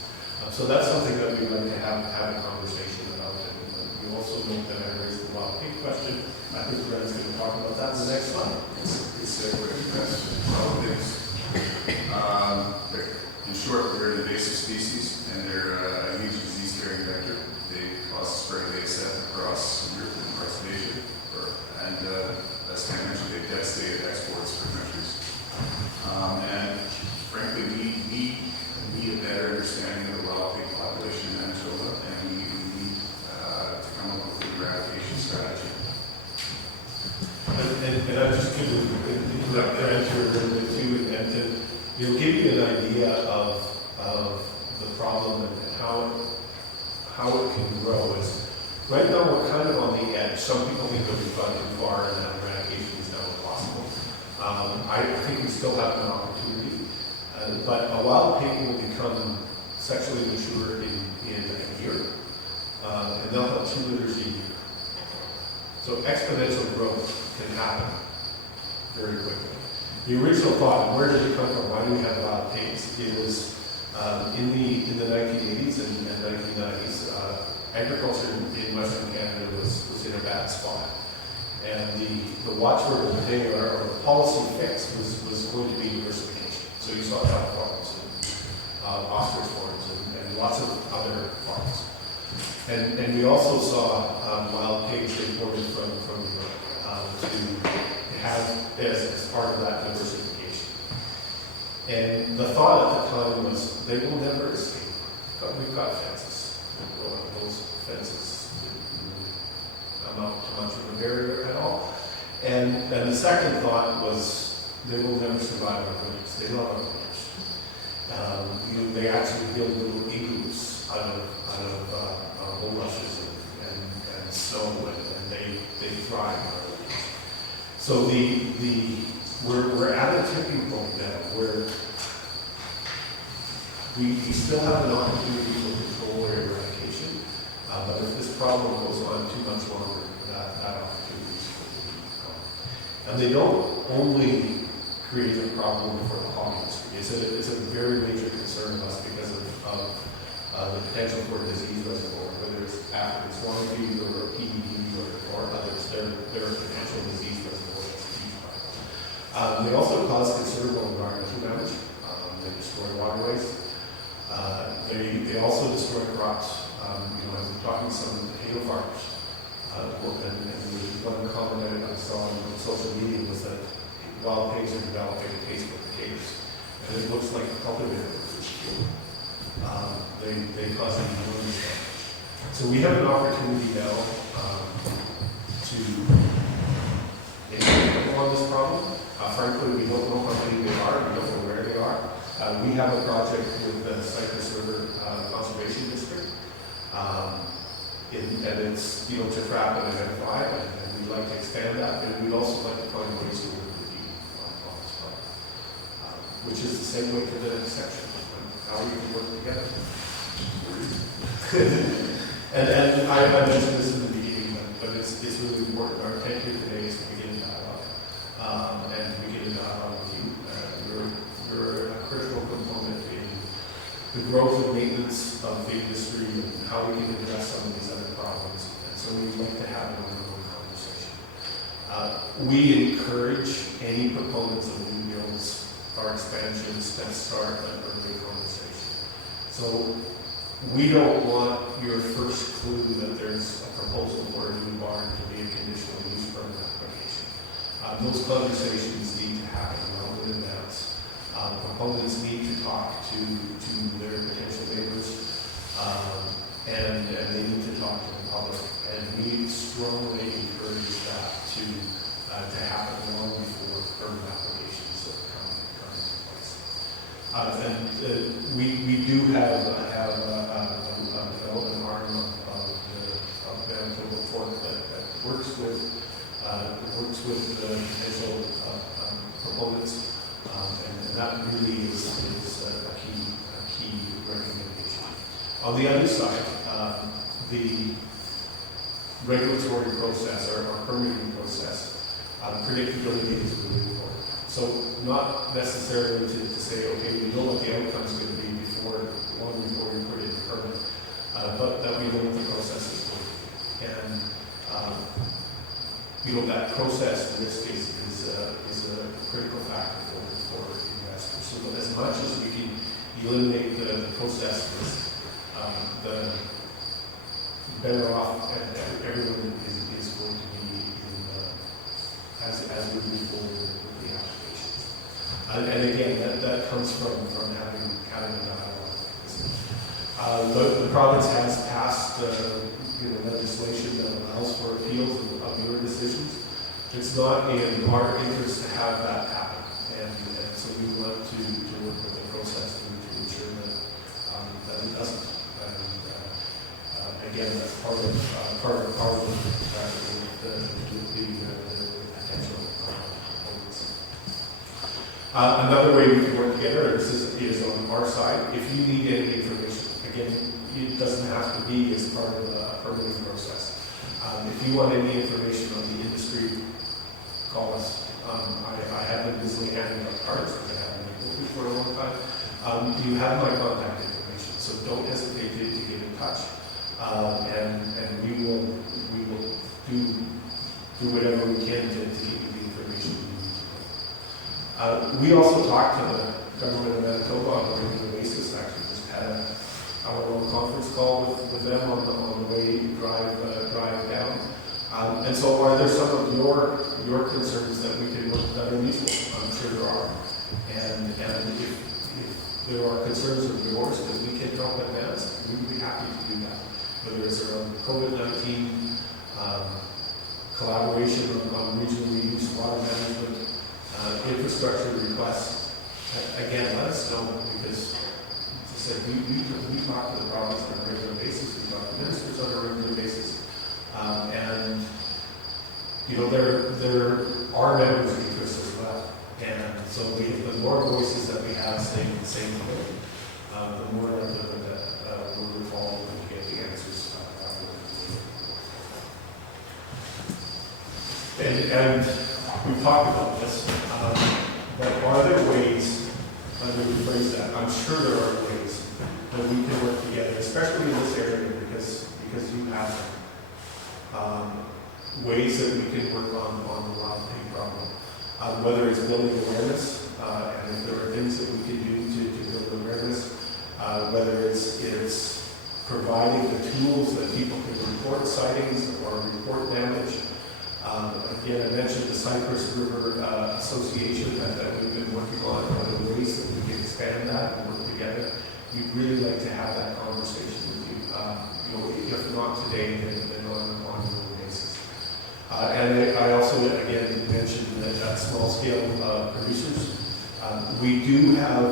So that's something that we'd like to have a conversation about. And we also know that I raised the wild pig question. I think Brendan's going to talk about that in the next slide. Good segue. Wild pigs. In short, they're an invasive species, and they're a huge disease-carrying vector. They cause spread of ASF across Europe and parts of Asia. And as Ken mentioned, they've devastated exports for countries. And frankly, we need a better understanding of the wild pig population in Manitoba, and we need to come up with an eradication strategy. And I'm just going to answer a little bit too, and to give you an idea of the problem and how it can grow. Is right now we're kind of on the edge. Some people think that we've gone too far and that eradication is now impossible. I think we still have an opportunity, but a wild pig will become sexually mature in a year, and they'll have 2 litters a year. So exponential growth can happen very quickly. The original thought, where did it come from? Why do we have wild pigs? It was in the 1980s and 1990s. Agriculture in Western Canada was in a bad spot. And the watchword of the day, or the policy fix, was going to be diversification. So you saw duck farms and ostrich farms and lots of other farms. And we also saw wild pigs imported from Europe to have as part of that diversification. And the thought at the time was they will never escape. But we've got fences. Those fences amount to much of a barrier at all. And the second thought was they will never survive our winters. They love our winters. They actually build little igloos out of bulrushes and snow, and they thrive on our winters. So we're at a tipping point now where we still have an opportunity for control or eradication, but if this problem goes on too much longer, that opportunity is going to be gone. And they don't only create a problem for the hog industry. It's a very major concern of us because of the potential for a disease reservoir, whether it's African swine fever or PED or others. They're a potential disease reservoir that's a huge problem. They also cause considerable environmental damage. They destroy waterways. They also destroy crops. I was talking to some potato farmers, and the one comment I saw on social media was that wild pigs are developing a taste for potatoes, and it looks like a cultivator was killed. They cause enormous damage. So we have an opportunity now to engage on this problem. Frankly, we don't know how many they are. We don't know where they are. We have a project with the Cypress River Conservation District, and it's to trap and identify, and we'd like to expand that, and we'd also like to find ways to work with you on this problem, which is the same way to the next section, how we can work together. and I mentioned this in the beginning, but it's really important. Our intent here today is to begin dialogue, and to begin dialogue with you. You're a critical component in the growth and maintenance of the industry and how we can address some of these other problems. And so we'd like to have an ongoing conversation. We encourage any proponents of new builds or expansions that start an early conversation. So we don't want your first clue that there's a proposal for a new barn to be a conditional use permit application. Those conversations need to happen well in advance. Proponents need to talk to their potential neighbors, and they need to talk to the public. And we strongly encourage that to happen long before permit applications come into place. We do have a development arm of Manitoba Port that works with the potential proponents. And that really is a key recommendation. On the other side, the regulatory process or permitting process, predictability is really important. So not necessarily to say, okay, we know what the outcome is going to be long before we put in the permit, but that we know what the process is going to be. And that process risk is a critical factor for investors. So as much as we can eliminate the process risk, the better off everyone is going to be as we move forward with the applications. And again, that comes from having a dialogue. The province has passed legislation that allows for appeals of your decisions. It's not in our interest to have that happen, and so we want to work with the process to ensure that it doesn't. And again, that's part of the potential components. Another way we can work together is on our side. If you need any information, again, it doesn't have to be as part of the permitting process. If you want any information on the industry, call us. I have been busily handing out cards because I haven't been working for a long time. You have my contact information, so don't hesitate to get in touch. And we will do whatever we we can to give you the information you need to know. We also talked to the government of Manitoba on a regular basis. Actually, just had a hour-long conference call with them on the way drive down. And so, are there some of your concerns that we can work that are useful? I'm sure there are. And if there are concerns of yours that we can help advance, we would be happy to do that. Whether it's around COVID-19, collaboration on regionally used water management, infrastructure requests, again, let us know, because as I said, we talk to the province on a regular basis, we talk to ministers on a regular basis, and you know, there are members of interest as well. And so the more voices that we have saying the same thing, the more likely that we'll follow and get the answers. And we've talked about this, but are there ways, let me rephrase that, I'm sure there are ways that we can work together, especially in this area, because you have ways that we can work on the wild pig problem. Whether it's building awareness, and if there are things that we can do to build awareness, whether it's providing the tools that people can report sightings or report damage. Again, I mentioned the Cypress River Association that we've been working on, the ways that we can expand that and work together. We'd really like to have that conversation with you. You know, if not today, then on an ongoing basis. And I also, again, mentioned that small-scale producers. We do have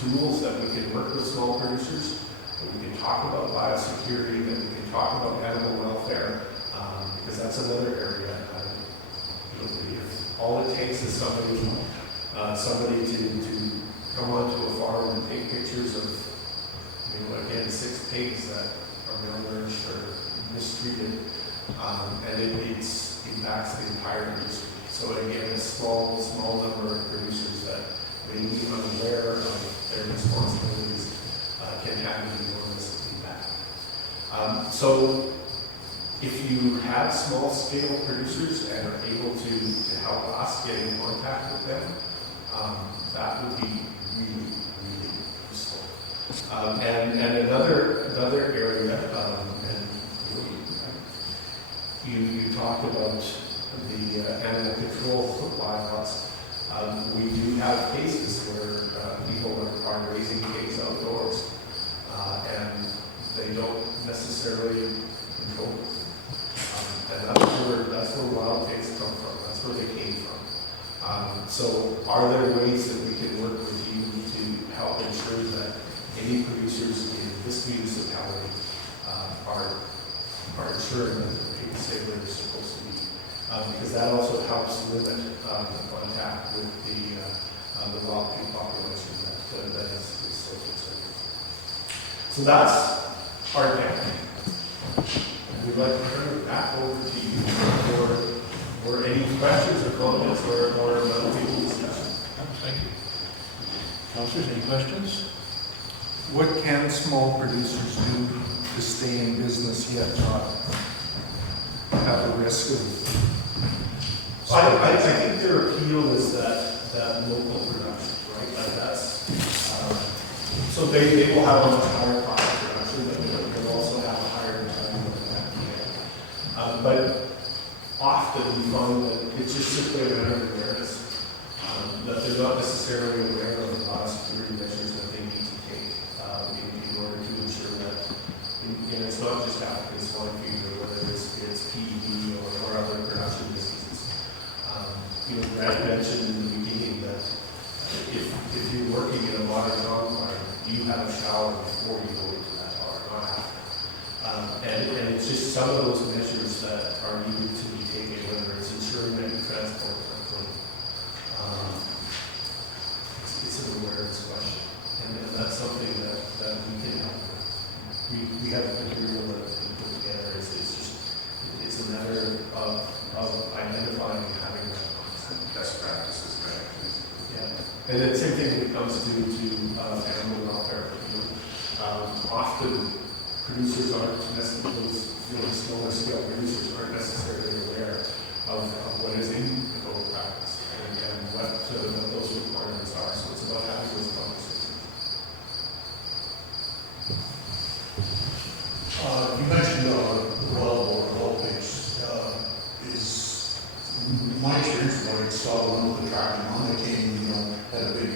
tools that we can work with small producers, that we can talk about biosecurity, that we can talk about animal welfare, because that's another area. You know, if all it takes is somebody to come onto a farm and take pictures of, you know, again, 6 pigs that are malnourished or mistreated, and it impacts the entire industry. So again, a small number of producers that may be unaware of their responsibilities can have an enormous impact. So if you have small-scale producers and are able to help us get in contact with them, that would be really, really useful. And another area, and you talked about the animal control bylaws. We do have cases where people are raising pigs outdoors, and they don't necessarily control them. And that's where wild pigs come from. That's where they came from. So are there ways that we can work with you to help ensure that any producers in this municipality are ensuring that the pigs stay where they're supposed to be? Because that also helps limit the contact with the wild pig population that is so concerned. So that's our plan. We'd like to turn it back over to you for any questions or comments or people discussion. Thank you. Councilors, any questions? What can small producers do to stay in business yet not have the risk of? I think their appeal is that local production, right? Like that's so they will have a much higher cost of production, but they'll also have a higher value of that. But often we find that it's just simply a matter of awareness, that they're not necessarily aware of the biosecurity measures that they need to take in order to ensure that, and it's not just African swine fever, whether it's PED or other production diseases. You know, Brad mentioned in the beginning that if you're working in a modern dog farm, you have a shower before you go into that farm, not after. And it's just some of those measures that are needed to be taken, whether it's ensuring that you transport them clean. It's an awareness question, and that's something that we can help with. We have material that we put together. It's a matter of identifying and having that Best practices, right? yeah. And then same thing when it comes to animal welfare. You know, often producers aren't necessarily, those smaller scale producers aren't necessarily aware of my experience, when I saw one with the tractor on, it came, you know, had a big,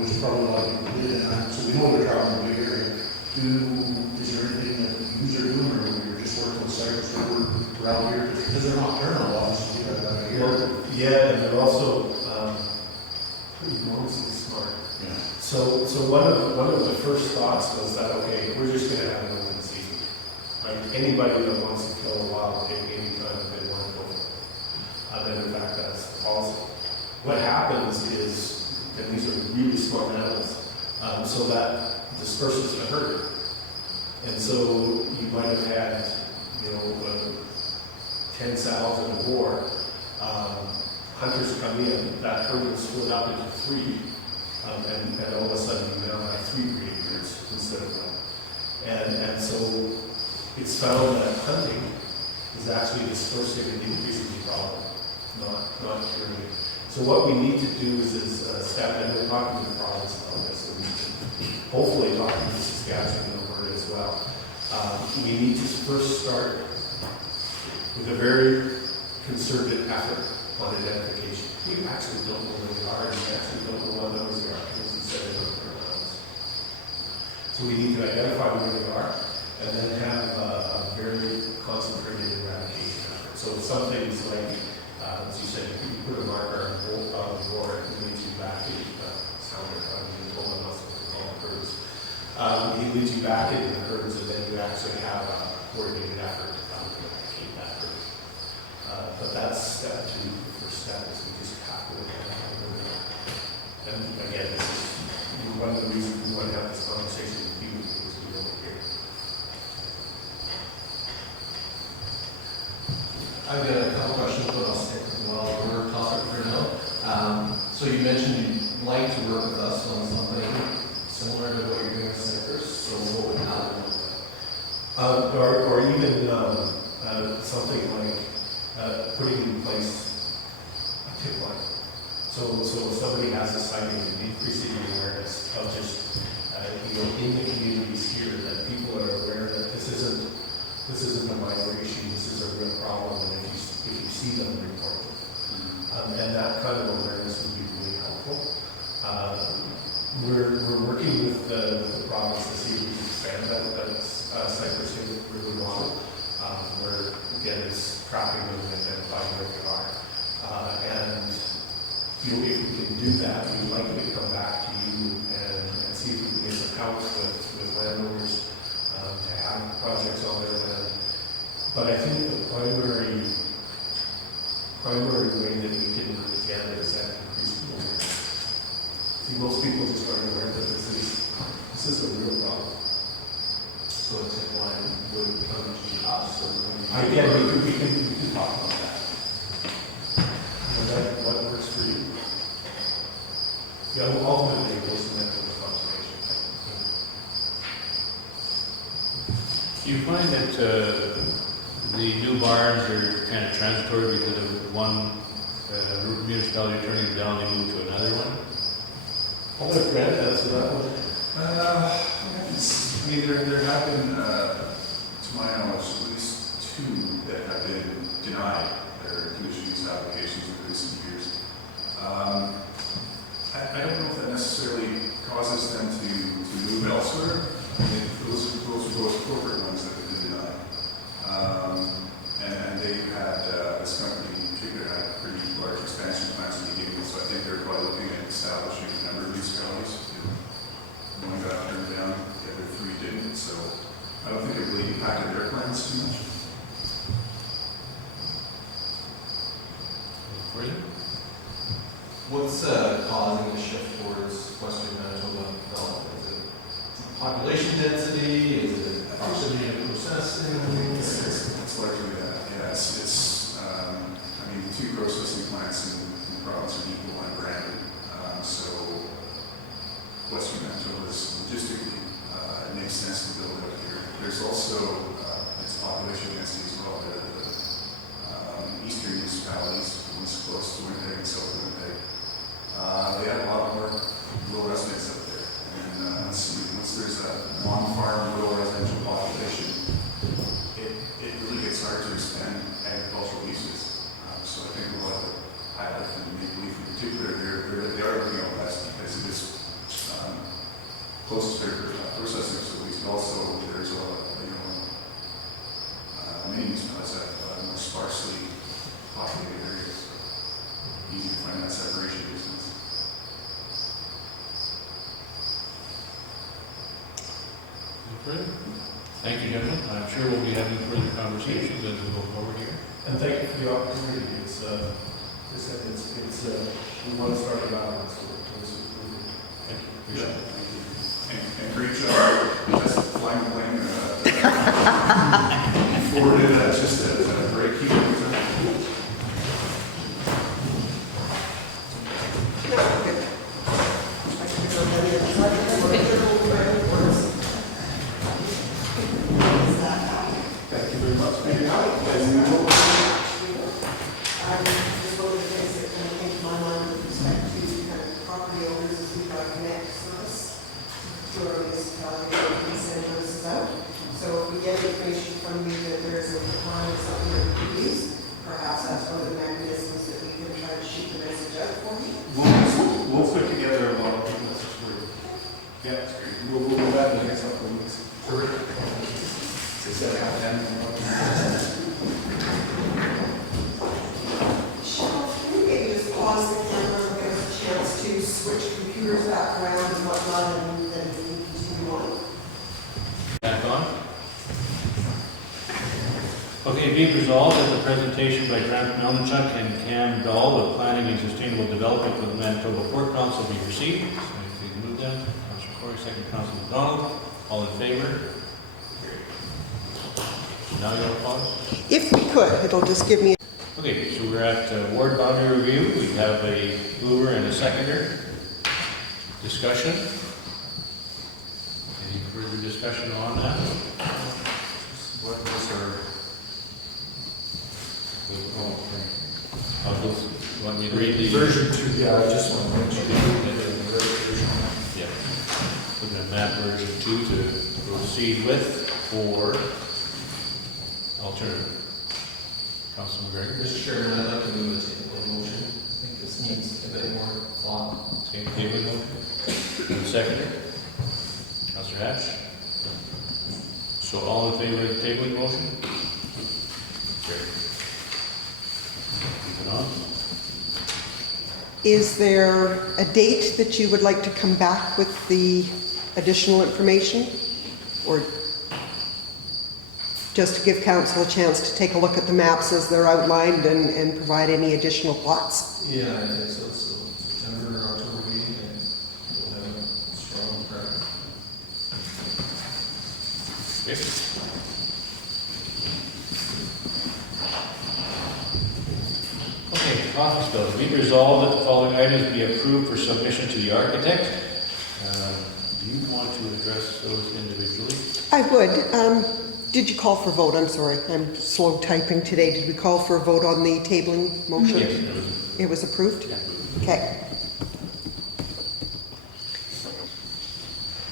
which probably a lot of people did, and so we know they're traveling a big area. Is there anything that you are doing, or you're just working with Cypress River around here, because they're nocturnal, obviously, you got that here. Well, yeah, and they're also pretty enormously smart. Yeah. So one of the first thoughts was that, okay, we're just gonna have an open season. Like, anybody that wants to kill a wild pig anytime they want to go for it. And in fact, that's the policy. What happens is, and these are really smart animals, so that disperses the herd. And so you might have had, 10 sows in a boar. Hunters come in, that herd will split up into 3, and all of a sudden you now have 3 breeding herds instead of 1. And so it's found that hunting is actually dispersing and increasing the problem, not curing it. So what we need to do is step in. We're talking to the province about this, and hopefully talking to Saskatchewan and Alberta as well. We need to first start with a very concerted effort on identification. We actually don't know where they are, and we actually don't know what those are, because we said they don't know. So we need to identify where they are, and then have a very concentrated eradication effort. So some things like, as you said, you put a marker on the board, and leads you back in, sound like I'm being told I'm not supposed to call them herds. He leads you back into the herds, and then you actually have a coordinated effort to eradicate that herd. But that's step 2. The first step is we just have to identify where they are. And again, this is one of the reasons we want to have this conversation with you, because we don't hear. I've got a couple questions, but I'll stick with our topic for now. So you mentioned you'd like to work with us on something similar to what you're doing with Cypress. So what would happen with that? Or even something like putting in place a tip line. So if somebody has a sighting, and increasing the awareness of just in the communities here, that people are aware that this isn't a minor issue. This is a real problem, and if you see them, report them. And that kind of awareness would be really helpful. We're working with the province to see if we can expand that Cypress River model, where again it's tracking them and identifying where they are. And if we can do that, we'd like to come back to you and see if we can get some help with landowners to have projects on their land. But I think the primary way that we can work together is that increasing awareness. See, most people just aren't aware that this is a real problem. So a tip line would come to us. Again, we can talk about that. But what works for you? Yeah, ultimately it goes to mental conservation. Do you find that the new barns are kind of transitory because of one municipality turning them down, they move to another one? I'll let Grant answer that one. I mean, there have been, to my knowledge, at least 2 that have been denied their conditional use applications in recent years. I don't know if that necessarily causes them to move elsewhere. I mean, those are both corporate ones that have been denied. And they've had, this company in particular had pretty large expansion plans to begin with, so I think they're probably looking at establishing a number of municipalities. One got turned down, the other 3 didn't, so I don't think it really impacted their plans too much. For you? What's causing the shift towards Western Manitoba development? Is it population density? Is it proximity to processing? It's largely that, yeah. I mean, the 2 processing plants in the province are equal and branded. So Western Manitoba is logistically, it makes sense to build out here. There's also its population density as well. The eastern municipalities, ones close to Winnipeg and South Winnipeg, they have a lot more rural residents up there. And once there's a non-farm rural residential population, it really gets hard to expand agricultural uses. So I think we'll have to close to their processing facilities, but also there's many municipalities that have more sparsely populated areas. So easy to find that separation distance. Thank you, gentlemen. I'm sure we'll be having further conversations as we go forward here. And thank you for the opportunity. We want to start a balance. Thank you. Appreciate it. And great job. Just flying the plane. Forwarded that just as a break here. Thank you very much. Maybe now, just one of the things that kind of came to my mind with respect to kind of property owners is we've got connect service to our municipality that we send notices out. So if we get information from you that there's a decline or something that we can use, perhaps that's one of the mechanisms that we can try to shoot the message out for you. we'll put together a lot of people. Yeah, that's great. We'll do that in the next couple of weeks. Perfect. Set out then. Cheryl, can you maybe just pause the camera and give us a chance to switch computers back around and whatnot, and then we can continue on? Back on. Okay, be it resolved that the presentation by Grant Melnichuk and Cam Dahl of Planning and Sustainable Development with the Manitoba Port Council be received. So please move that. Councilor Corey, second Councilor McDonald. All in favor? Now you want to pause? If we could, it'll just give me. Okay, so we're at ward boundary review. We have a mover and a seconder. Discussion. Any further discussion on that? What was our I'll go, you want me to read the Version 2, yeah, I just want to mention. Yeah. Looking at map version 2 to proceed with or alternative. Councilman McGregor. Mr. Chairman, I'd like to move a table motion. I think this needs a bit more thought. Same table motion. And seconder. Councilor Hatch. So all in favor of the tabling motion? Great. Keep it on. Is there a date that you would like to come back with the additional information? Or just to give council a chance to take a look at the maps as they're outlined and provide any additional thoughts? Yeah, I think so. So September or October meeting, and we'll have a strong preference. Okay. Okay, office bills. We resolved that the following items be approved for submission to the architect. Do you want to address those individually? I would. Did you call for a vote? I'm sorry, I'm slow typing today. Did we call for a vote on the tabling motion? Yes, It was approved? Yeah. Okay.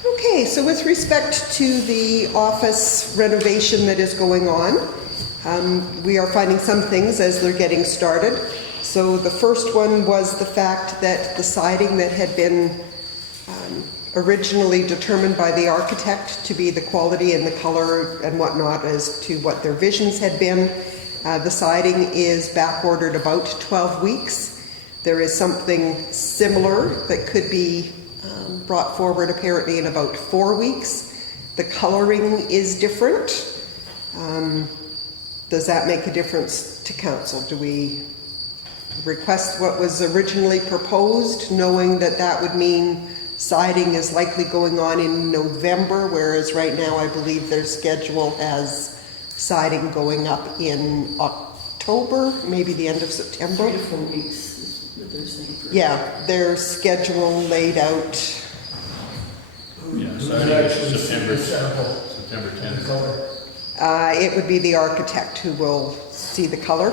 Okay, so with respect to the office renovation that is going on, we are finding some things as they're getting started. So the first one was the fact that the siding that had been originally determined by the architect to be the quality and the color and whatnot as to what their visions had been. The siding is back ordered about 12 weeks. There is something similar that could be brought forward apparently in about 4 weeks. The coloring is different. Does that make a difference to council? Do we request what was originally proposed, knowing that that would mean siding is likely going on in November, whereas right now I believe their schedule has siding going up in October, maybe the end of September? 3 to 4 weeks is what they're saying. Yeah, their schedule laid out. Yeah, starting September 10th. It would be the architect who will see the color.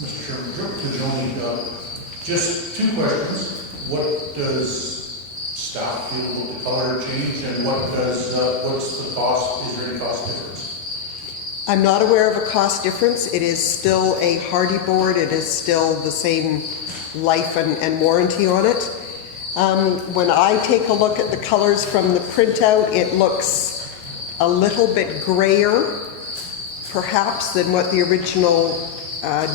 Mr. Chairman, to Joni, just 2 questions. What does staff feel about the color change, and what's the cost? Is there any cost difference? I'm not aware of a cost difference. It is still a hardy board. It is still the same life and warranty on it. When I take a look at the colors from the printout, it looks a little bit grayer, perhaps, than what the original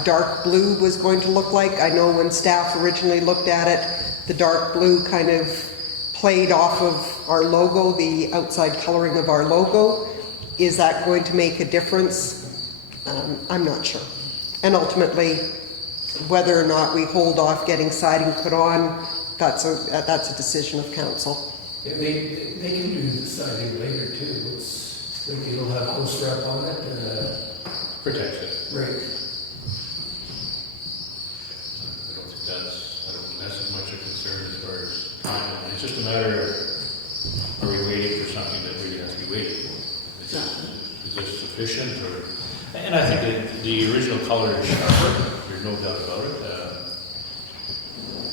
dark blue was going to look like. I know when staff originally looked at it, the dark blue kind of played off of our logo, the outside coloring of our logo. Is that going to make a difference? I'm not sure. And ultimately, whether or not we hold off getting siding put on, that's a decision of council. Yeah, they can do the siding later too. It's like it'll have house wrap on it and Protects it. right. I don't think that's as much a concern as far as time. It's just a matter of, are we waiting for something that really has to be waited for? Is this sufficient, or? And I think that the original color is sharper, there's no doubt about it.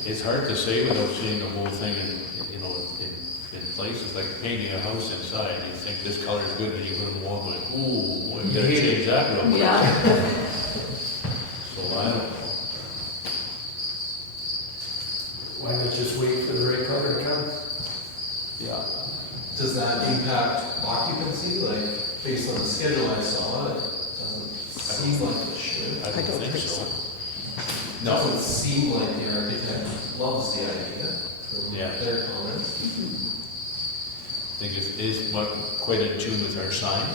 It's hard to say without seeing the whole thing in place. It's like painting a house inside. You think this color is good, and you put it in the wall, like, ooh, boy, we gotta change that real quick. Yeah. So I don't know. Why not just wait for the right color to come? Yeah. Does that impact occupancy? Like, based on the schedule I saw, it doesn't seem like it should. I don't think so. It No. doesn't seem like the architect loves the idea from Yeah. their comments. I think it is quite in tune with our sign,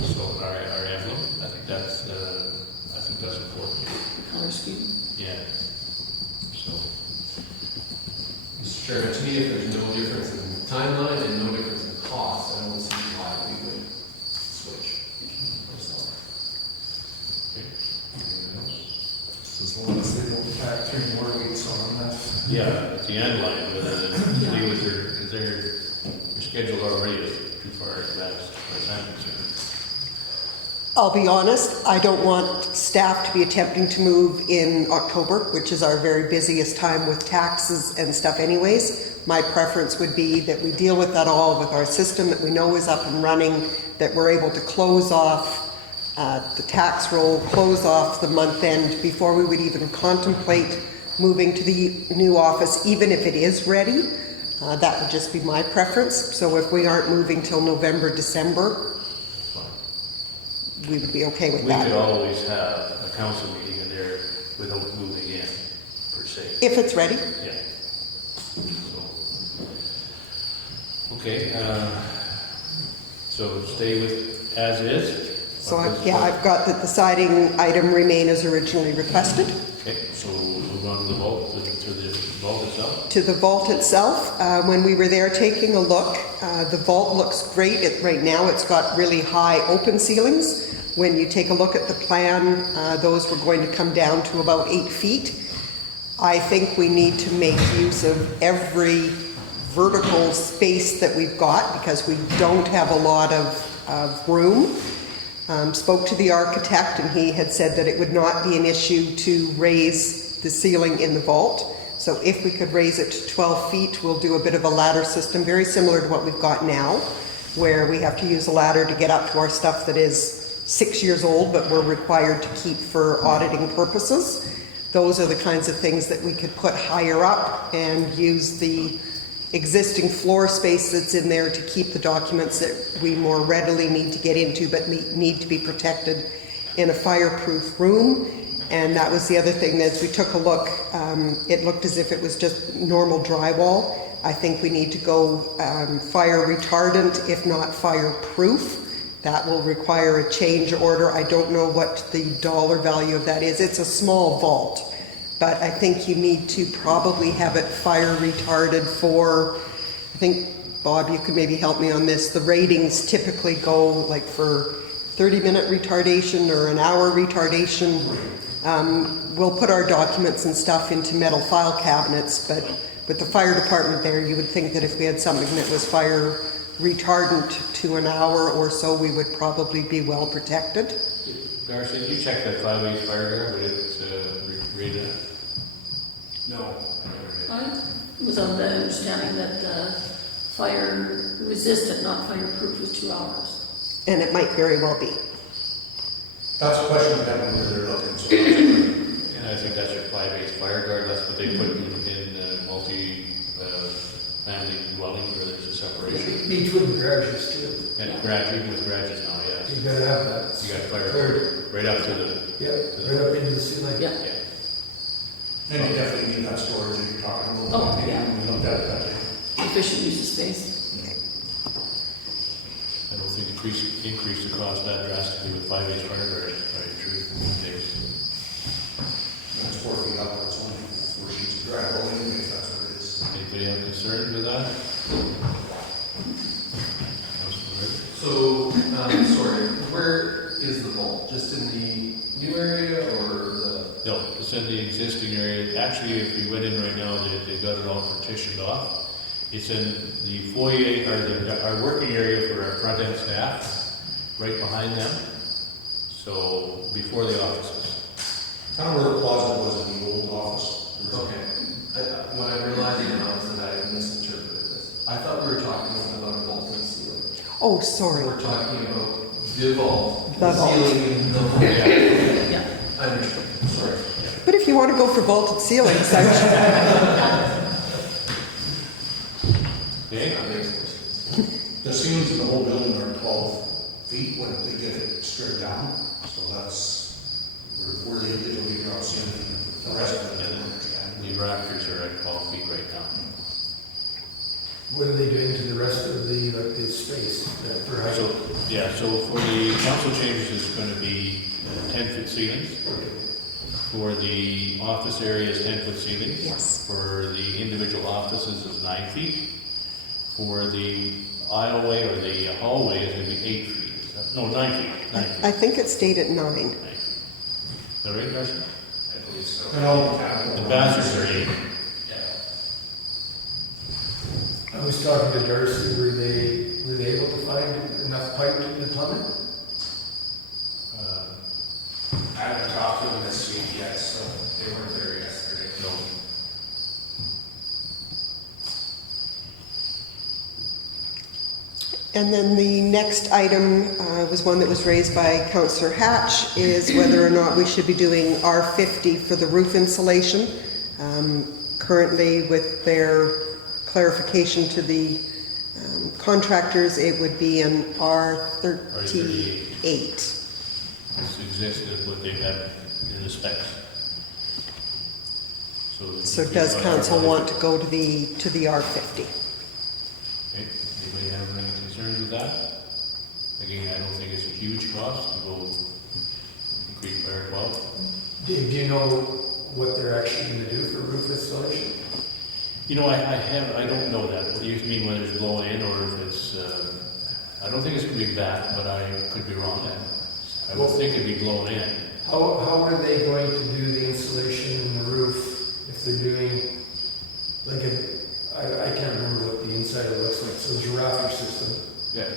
so our emblem. I think that's important. Color scheme. Yeah. So. Mr. Chairman, to me, if there's no difference in timeline and no difference in cost, I don't see why we would switch. Myself. As long as they don't pack 3 more weeks on that. Yeah, at the end line, whether they deal with their schedule already is too far advanced, as far as I'm concerned. I'll be honest, I don't want staff to be attempting to move in October, which is our very busiest time with taxes and stuff anyways. My preference would be that we deal with that all with our system that we know is up and running, that we're able to close off the tax roll, close off the month end before we would even contemplate moving to the new office, even if it is ready. That would just be my preference. So if we aren't moving till November, December, we would be okay with We that. could always have a council meeting in there without moving in, per se. If it's ready. Yeah. So, okay, so stay with as is. So I've got that the siding item remain as originally requested. Okay, so we'll move on to the vault, to the vault itself. To the vault itself, when we were there taking a look, the vault looks great. Right now it's got really high open ceilings. When you take a look at the plan, those were going to come down to about 8 feet. I think we need to make use of every vertical space that we've got because we don't have a lot of room. Spoke to the architect and he had said that it would not be an issue to raise the ceiling in the vault. So if we could raise it to 12 feet, we'll do a bit of a ladder system, very similar to what we've got now, where we have to use a ladder to get up to our stuff that is 6 years old, but we're required to keep for auditing purposes. Those are the kinds of things that we could put higher up and use the existing floor space that's in there to keep the documents that we more readily need to get into but need to be protected in a fireproof room. And that was the other thing, as we took a look, it looked as if it was just normal drywall. I think we need to go fire retardant, if not fireproof. That will require a change order. I don't know what the dollar value of that is. It's a small vault, but I think you need to probably have it fire retarded for, I think, Bob, you could maybe help me on this. The ratings typically go like for 30-minute retardation or an hour retardation. We'll put our documents and stuff into metal file cabinets, but with the fire department there, you would think that if we had something that was fire retardant to an hour or so, we would probably be well protected. Darcy, did you check that 5-8 fire there? Would it read that? No. I was of the understanding that fire resistant, not fireproof, was 2 hours. And it might very well be. That's a question we have where they're looking, so that's good. And I think that's your fly-based fire guard, that's what they put in multi-family dwellings where there's a separation. Each with garages too. And garage, even with garages now, yes. You gotta have that. You got fire Cleared. right up to the, Yeah, right up into the ceiling. Yeah. And you definitely need that storage that you're talking about. Oh, yeah. We looked at it that day. Efficient use of space. I don't think increase the cost that drastically with 5-inch fire guard, right, truth, takes. That's 4 feet up, it's only 4 sheets of drywall anyway, if that's what it is. Anybody have concern with that? Councilor Rick? So, sorry, where is the vault? Just in the new area or the? No, it's in the existing area. Actually, if you went in right now, they got it all partitioned off. It's in the foyer, or our working area for our front-end staff, right behind them. So, before the offices. Kind of where the closet was in the old office. Okay. What I'm realizing now is that I misinterpreted this. I thought we were talking about a vault in the ceiling. Oh, sorry. We're talking about the vault, The the vault. ceiling in the vault. Yeah. I understand, sorry. But if you want to go for vaulted ceilings, I Okay? That makes more sense. The ceilings in the whole building are 12 feet when they get it stripped down, so that's where they did the drop ceiling, the rest of it, I don't understand. The rafters are at 12 feet right now. What are they doing to the rest of the, like, the space for height? So, yeah, so for the council chambers, it's going to be 10-foot ceilings. For the office area is 10-foot ceilings. Yes. For the individual offices is 9 feet. For the aisleway or the hallway is going to be 8 feet. No, 9 feet. 9 feet. think it stayed at 9. 9 feet. Is that right, Darcy? I believe so. And all The bastards are 8. I was talking to Darcy, were they able to find enough pipe in the plumbing? I haven't talked to them this week yet, so they weren't there yesterday. No. And then the next item was one that was raised by Councillor Hatch, is whether or not we should be doing R50 for the roof insulation. Currently, with their clarification to the contractors, it would be an R38. This exists as what they have in the specs. So does council want to go to the R50? Okay, anybody have any concerns with that? Again, I don't think it's a huge cost to go increase by 12. Dave, do you know what they're actually going to do for roof installation? You know, I don't know that. What do you mean whether it's blown in or if it's, I don't think it's going to be back, but I could be wrong. I would think it'd be blown in. How are they going to do the insulation in the roof if they're doing, like I can't remember what the inside of it looks like, so there's a rafter system. Yeah.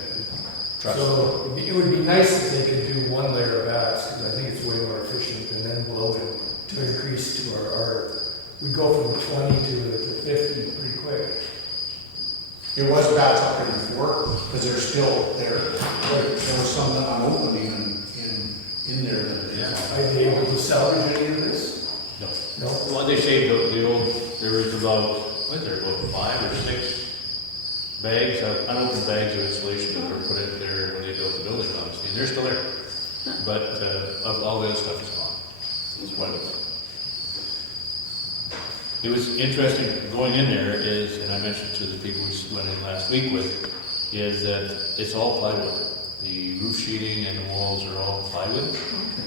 Trust. So it would be nice if they could do one layer of bats, because I think it's way more efficient, and then blow it to increase to our we go from 20 to 50 pretty quick. It was bats up there before, because they're still there. There was some that I'm opening in there that they. Are they able to salvage any of this? No. No? Well, they say the old, there was about, what, there about 5 or 6 bags, unopened bags of insulation that were put in there when they built the building, obviously, and they're still there. But all the other stuff is gone. It's wonderful. It was interesting going in there is, and I mentioned to the people we went in last week with, is that it's all plywood. The roof sheeting and the walls are all plywood,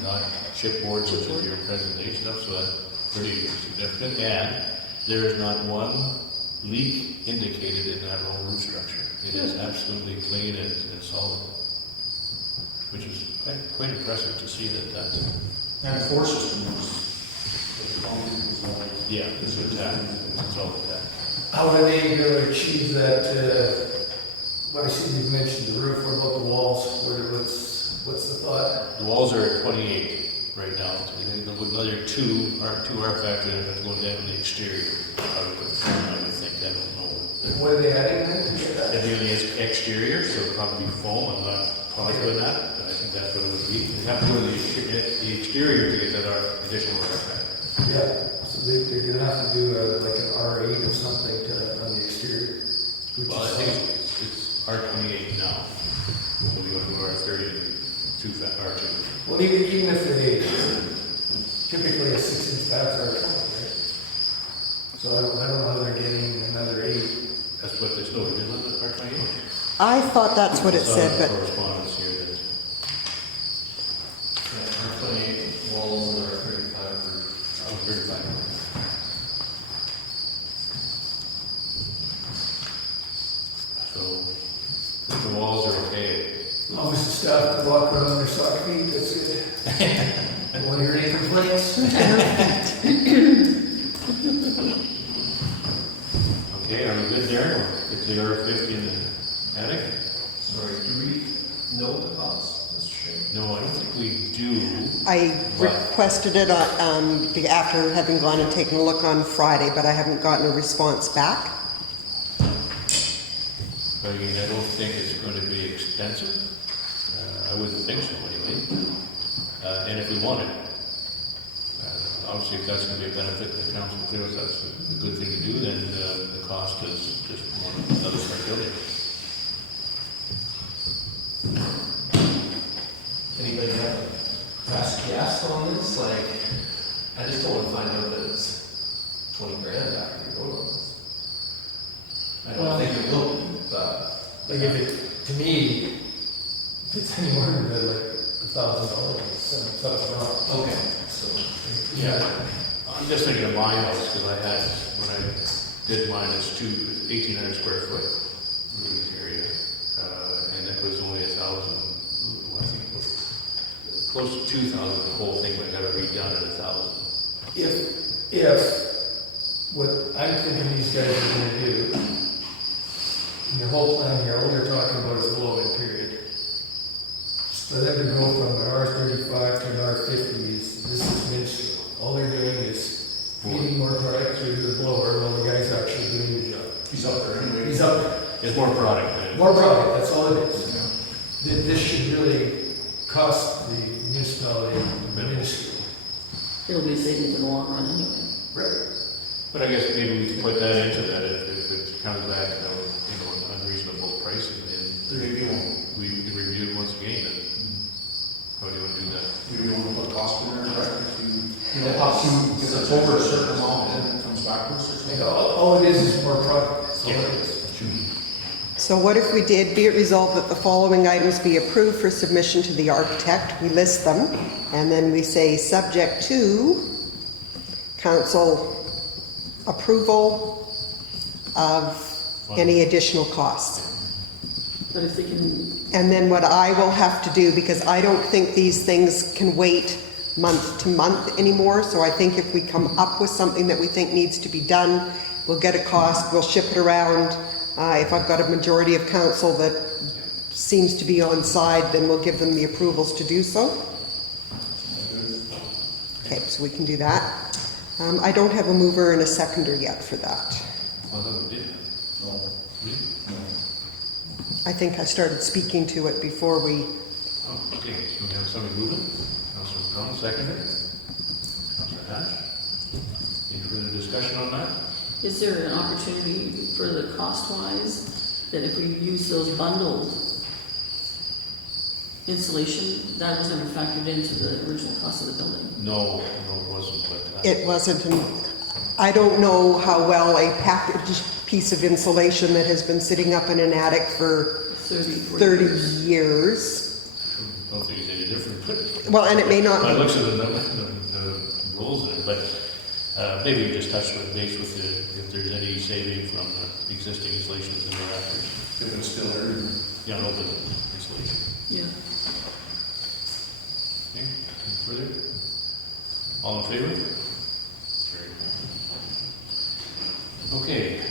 not chipboards, which is your present day stuff, so that's pretty significant. And there is not one leak indicated in that whole roof structure. It is absolutely clean and solid, which is quite impressive to see that. And the floor system was. Yeah, it's intact. It's all intact. How are they going to achieve that? Well, I see you've mentioned the roof. What about the walls? What's the thought? The walls are at 28 right now. So another two R factor that have to go down the exterior. I would think. I don't know. What are they adding then to get that? They're doing the exterior, so it'll probably be foam. I'm not positive on that, but I think think that's what it would be. You have to go to the exterior to get that additional artifact. Yeah, so they're gonna have to do like an R8 or something on the exterior. Which Well, I is think it's R28 now. So we go to R30, R2. Well, even if they, typically a 6-inch pads are 20, right? So I don't know how they're getting another 8. That's what this note is, isn't it, R28? I thought that's what it said, but Correspondence here that, Yeah, our 28 walls and our 35 for. oh, 35. So, the walls are okay. As long as the staff can walk around in their sock feet, that's good. Don't want to hear any complaints. Okay, are we good there? Get the R50 in the attic? Sorry, do we know the cost, Mr. Shane? No, I don't think we do. I requested it after having gone and taken a look on Friday, but I haven't gotten a response back. But again, I don't think it's going to be expensive. I wouldn't think so anyway. And if we want it, obviously if that's going to be a benefit, the council feels that's a good thing to do, then the cost is just another start building. Anybody have a fast guess on this? Like, I just don't want to find out that it's 20 grand after we vote on this. I don't Well, think it will be, but. Like if it, to me, if it's any more than like $1,000, something's wrong. Okay, so. Yeah, I'm just thinking of my house, because I had, when I did mine, it's 1,800 square foot living area, and it was only 1,000, I think it was close to 2,000, the whole thing, but I got it redone at 1,000. If what I'm thinking these guys are gonna do, in the whole plan here, all you're talking about is blow-in period. For them to go from an R35 to an R50 this is minuscule. All they're doing is feeding more product through the blower while the guy's actually doing the job. He's up there anyway. He's up there. It's more product than it. More product, that's all it is. This should really cost the municipality minuscule. It'll be a savings in the long run anyway. Right. But I guess maybe we can put that into that, if it comes back at an unreasonable price, and Maybe you won't. we can review it once again, and how do you want to do that? Maybe you want to put cost in there, right? If you know, up to, if it's over a certain amount, then it comes backwards or Like, something. all it is more product. That's all it is. So what if we did, be it resolved that the following items be approved for submission to the architect, we list them, and then we say, subject to council approval of any additional costs. But if they can, And then what I will have to do, because I don't think these things can wait month to month anymore, so I think if we come up with something that we think needs to be done, we'll get a cost, we'll ship it around. If I've got a majority of council that seems to be on side, then we'll give them the approvals to do so. Okay, so we can do that. I don't have a mover and a seconder yet for that. Well, no, we did. No. I think I started speaking to it before we... Oh, okay, so we have somebody moving. Councilor Brown, seconded. Councilor Hatch. Any further discussion on that? is there an opportunity for the cost-wise, that if we use those bundled insulation, that was never factored into the original cost of the building? No, it wasn't, but... It wasn't, and I don't know how well a packaged piece of insulation that has been sitting up in an attic for 30 years. I don't think it's any different, but... Well, and it may not By the be. looks of the rules in it, but maybe you just touch base with if there's any saving from the existing installations in the rafters. If it's still there. Yeah, an open installation. Yeah. Okay, any further? All in favor? Carried. Okay,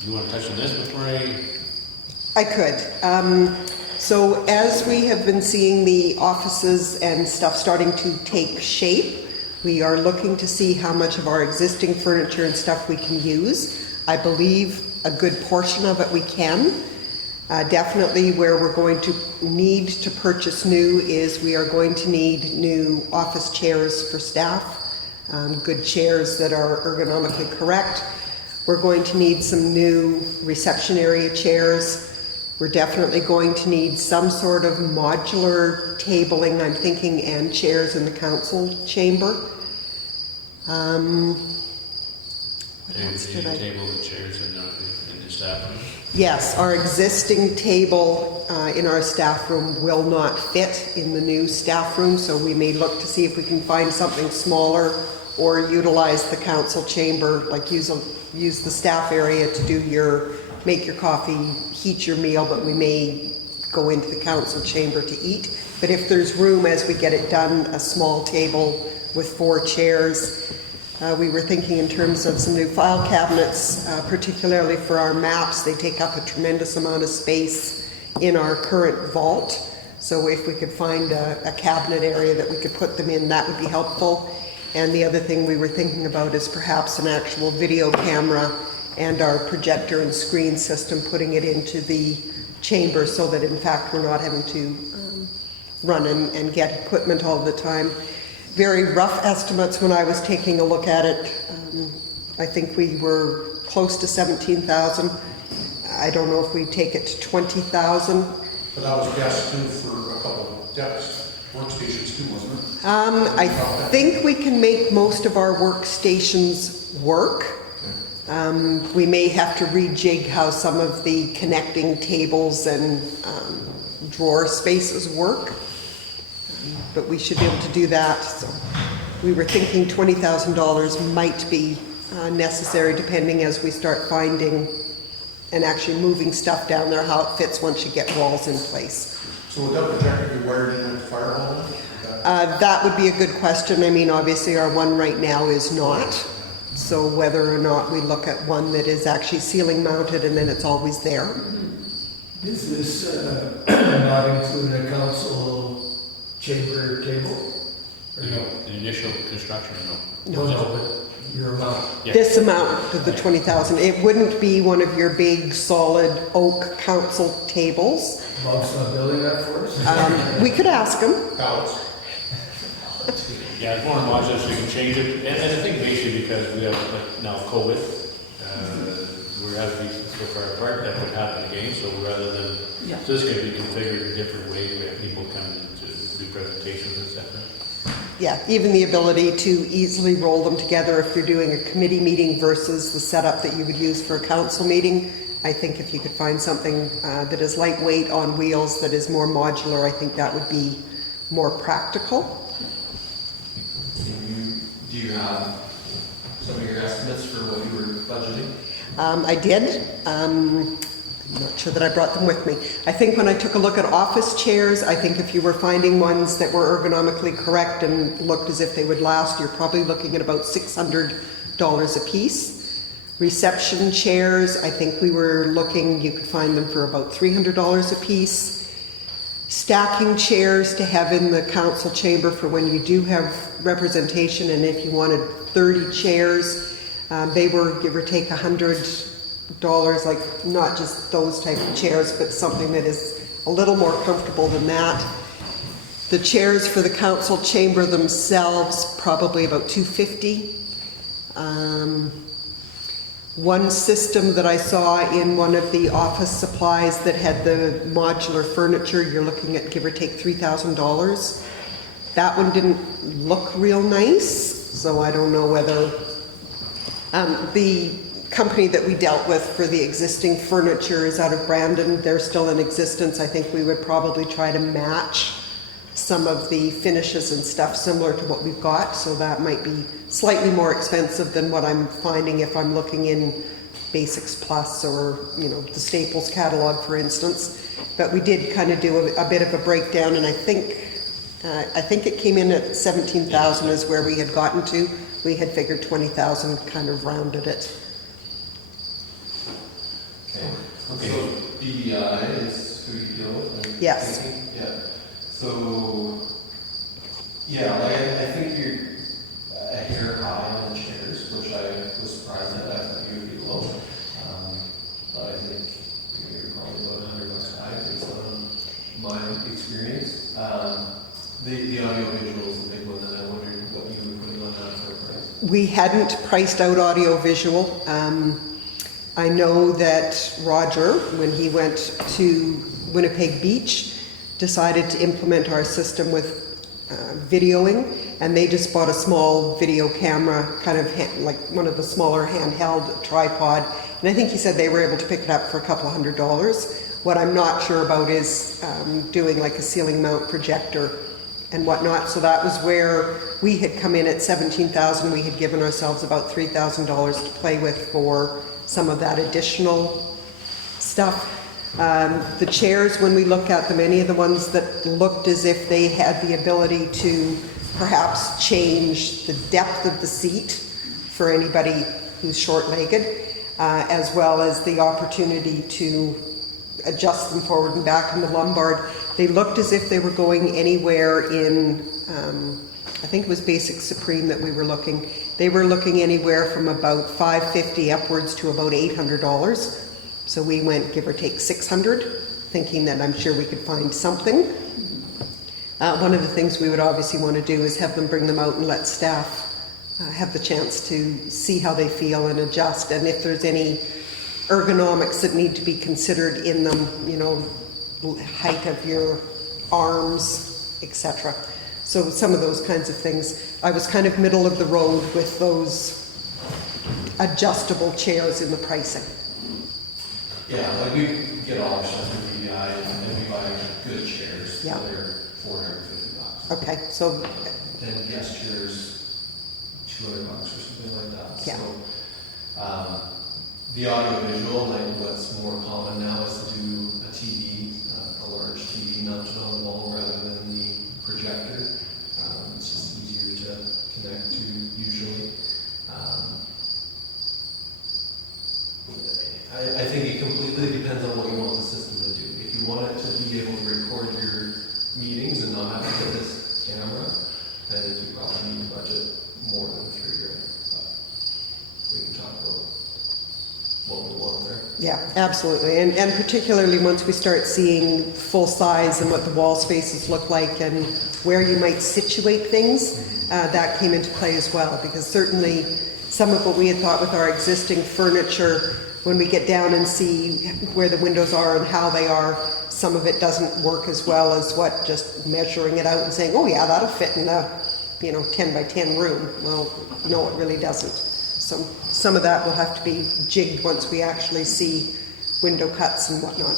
do you want to touch on this before I could. So as we have been seeing the offices and stuff starting to take shape, we are looking to see how much of our existing furniture and stuff we can use. I believe a good portion of it we can. Definitely where we're going to need to purchase new is we are going to need new office chairs for staff, good chairs that are ergonomically correct. We're going to need some new reception area chairs. We're definitely going to need some sort of modular tabling, I'm thinking, and chairs in the council chamber. What else did I? Table the chairs in the staff room. Yes, our existing table in our staff room will not fit in the new staff room, so we may look to see if we can find something smaller or utilize the council chamber, like use the staff area to make your coffee, heat your meal, but we may go into the council chamber to eat. But if there's room as we get it done, a small table with 4 chairs. We were thinking in terms of some new file cabinets, particularly for our maps. They take up a tremendous amount of space in our current vault. So if we could find a cabinet area that we could put them in, that would be helpful. And the other thing we were thinking about is perhaps an actual video camera and our projector and screen system, putting it into the chamber so that in fact we're not having to run and get equipment all the time. Very rough estimates when I was taking a look at it. I think we were close to 17,000. I don't know if we take it to 20,000. But that was gas too for a couple of desks, workstations too, wasn't it? I think we can make most of our workstations work. We may have to rejig how some of the connecting tables and drawer spaces work. But we should be able to do that. So we were thinking $20,000 might be necessary, depending as we start finding and actually moving stuff down there, how it fits once you get walls in place. So would that projector be wired in at the fire hall? That would be a good question. I mean, obviously our one right now is not. So whether or not we look at one that is actually ceiling mounted and then it's always there. Is this not include a council chamber table? Or no? The initial construction, No, but your amount. Yeah. This amount of the 20,000, it wouldn't be one of your big solid oak council tables. Bob's not building that for us? We could ask them. Pallets? Yeah, it's more modular, so you can change it. And I think basically because we have like now COVID, we're having these so far apart, that would happen again. So rather than, Yeah. so this can be configured in different ways. We have people come in to do presentations, etc. Yeah, even the ability to easily roll them together if you're doing a committee meeting versus the setup that you would use for a council meeting. I think if you could find something that is lightweight on wheels, that is more modular, I think that would be more practical. Do you have some of your estimates for what you were budgeting? I did. I'm not sure that I brought them with me. I think when I took a look at office chairs, I think if you were finding ones that were ergonomically correct and looked as if they would last, you're probably looking at about $600 a piece. Reception chairs, I think we were looking, you could find them for about $300 a piece. Stacking chairs to have in the council chamber for when you do have representation, and if you wanted 30 chairs, they were give or take $100, like not just those type of chairs, but something that is a little more comfortable than that. The chairs for the council chamber themselves, probably about $250. One system that I saw in one of the office supplies that had the modular furniture, you're looking at give or take $3,000. That one didn't look real nice, so I don't know whether the company that we dealt with for the existing furniture is out of Brandon. They're still in existence. I think we would probably try to match some of the finishes and stuff similar to what we've got, so that might be slightly more expensive than what I'm finding if I'm looking in Basics Plus or, you know, the Staples catalog, for instance. But we did kind of do a bit of a breakdown, and I think it came in at 17,000 is where we had gotten to. We had figured 20,000, kind of rounded it. Okay. So BDI is who you deal with? I'm Yes. thinking? Yeah. So, yeah, like I think you're a hair high on the chairs, which I was surprised at. I thought you would be low. But I think you're probably about $100 We hadn't priced out audio-visual. I know that Roger, when he went to Winnipeg Beach, decided to implement our system with videoing, and they just bought a small video camera, kind of like one of the smaller handheld tripod, and I think he said they were able to pick it up for a couple $100. What I'm not sure about is doing like a ceiling mount projector and whatnot, so that was where we had come in at $17,000. We had given ourselves about $3,000 to play with for some of that additional stuff. The chairs, when we look at them, any of the ones that looked as if they had the ability to perhaps change the depth of the seat for anybody who's short-legged, as well as the opportunity to adjust them forward and back in the lumbar. They looked as if they were going anywhere in, I think it was Basic Supreme that we were looking. They were looking anywhere from about $550 upwards to about $800. So we went, give or take, $600, thinking that I'm sure we could find something. One of the things we would obviously want to do is have them bring them out and let staff have the chance to see how they feel and adjust, and if there's any ergonomics that need to be considered in them, you know, height of your arms, etc. So some of those kinds of things. I was kind of middle of the road with those adjustable chairs in the pricing. Yeah, like we get options with BI and we buy good chairs. Yeah. So they're $450. Okay, so And guest chairs, $200 or something like that. Yeah. So, the audio visual, like what's more common now is to do a TV, a large TV mounted on the wall rather than the projector. It's just easier to connect to usually. I think it completely depends on what you want the system to do. If you want it to be able to record your meetings and not have to get this camera, then you probably need to budget more than $3,000. But we can talk about what we want there. yeah, absolutely. And particularly once we start seeing full size and what the wall spaces look like and where you might situate things, that came into play as well, because certainly some of what we had thought with our existing furniture, when we get down and see where the windows are and how they are, some of it doesn't work as well as what just measuring it out and saying, oh yeah, that'll fit in a 10 by 10 room. Well, no, it really doesn't. So some of that will have to be jigged once we actually see window cuts and whatnot.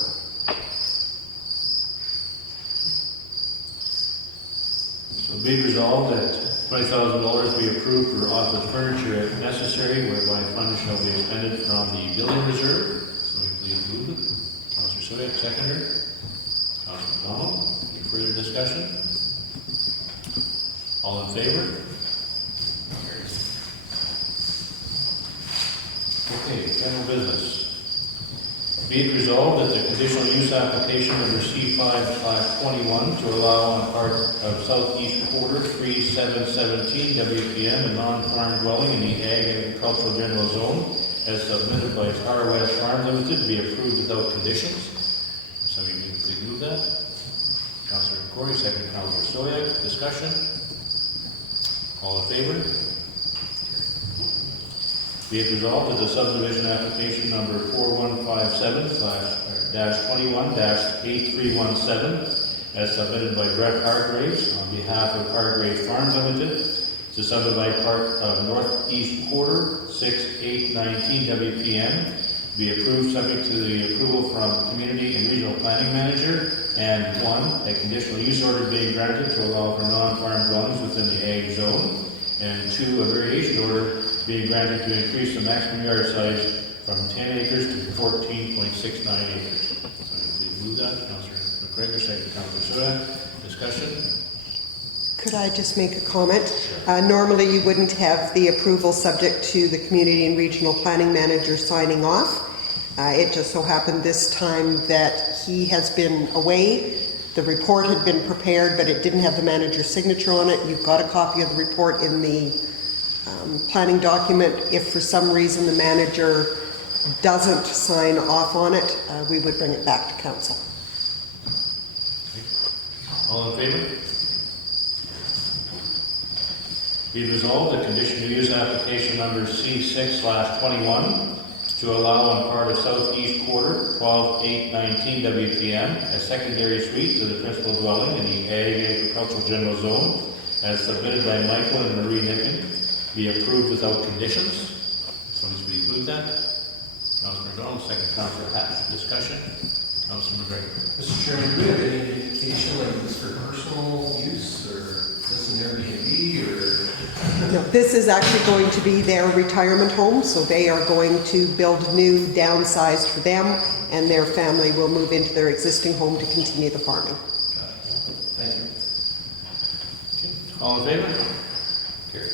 So be resolved that $20,000 be approved for office furniture if necessary, whereby funds shall be expended from the building reserve. So we please move it. Councillor Soya, seconder. Councillor McDonald, any further discussion? All in favor? Okay, general business. Be it resolved that the conditional use application number C5/21 to allow on part of southeast quarter 3717 WPM a non-farm dwelling in the Ag Agricultural General Zone as submitted by Star West Farm Limited be approved without conditions. So you may please move that. Councillor Corey, second Councillor Soya. Discussion? All in favor? Be it resolved that the subdivision application number 4157/21-8317, as submitted by Brett Hargraves on behalf of Hargraves Farm Limited, to subdivide part of northeast quarter 6819 WPM, be approved subject to the approval from Community and Regional Planning Manager, and 1, a conditional use order being granted to allow for non-farm dwellings within the Ag zone, and 2, a variation order being granted to increase the maximum yard size from 10 acres to 14.69 acres. So please move that. Councillor McGregor, second Councillor Soya. Discussion? Could I just make a comment? Normally you wouldn't have the approval subject to the Community and Regional Planning Manager signing off. It just so happened this time that he has been away. The report had been prepared, but it didn't have the manager's signature on it. You've got a copy of the report in the planning document. If for some reason the manager doesn't sign off on it, we would bring it back to council. All in favor? Be it resolved that conditional use application number C6/21 to allow on part of southeast quarter, 12/8/19 WPM, a secondary suite to the principal dwelling in the Ag Agricultural General Zone, as submitted by Michael and Marie Nicken, be approved without conditions. Somebody's going to move that. Councilor McDonald, second Councilor Hatch. Discussion. Councilor McGregor. Mr. Chairman, do we have any indication like this for personal use, or this an Airbnb, or? No, this is actually going to be their retirement home, so they are going to build new, downsized for them, and their family will move into their existing home to continue the farming. Thank you. Okay. All in favor? Carried.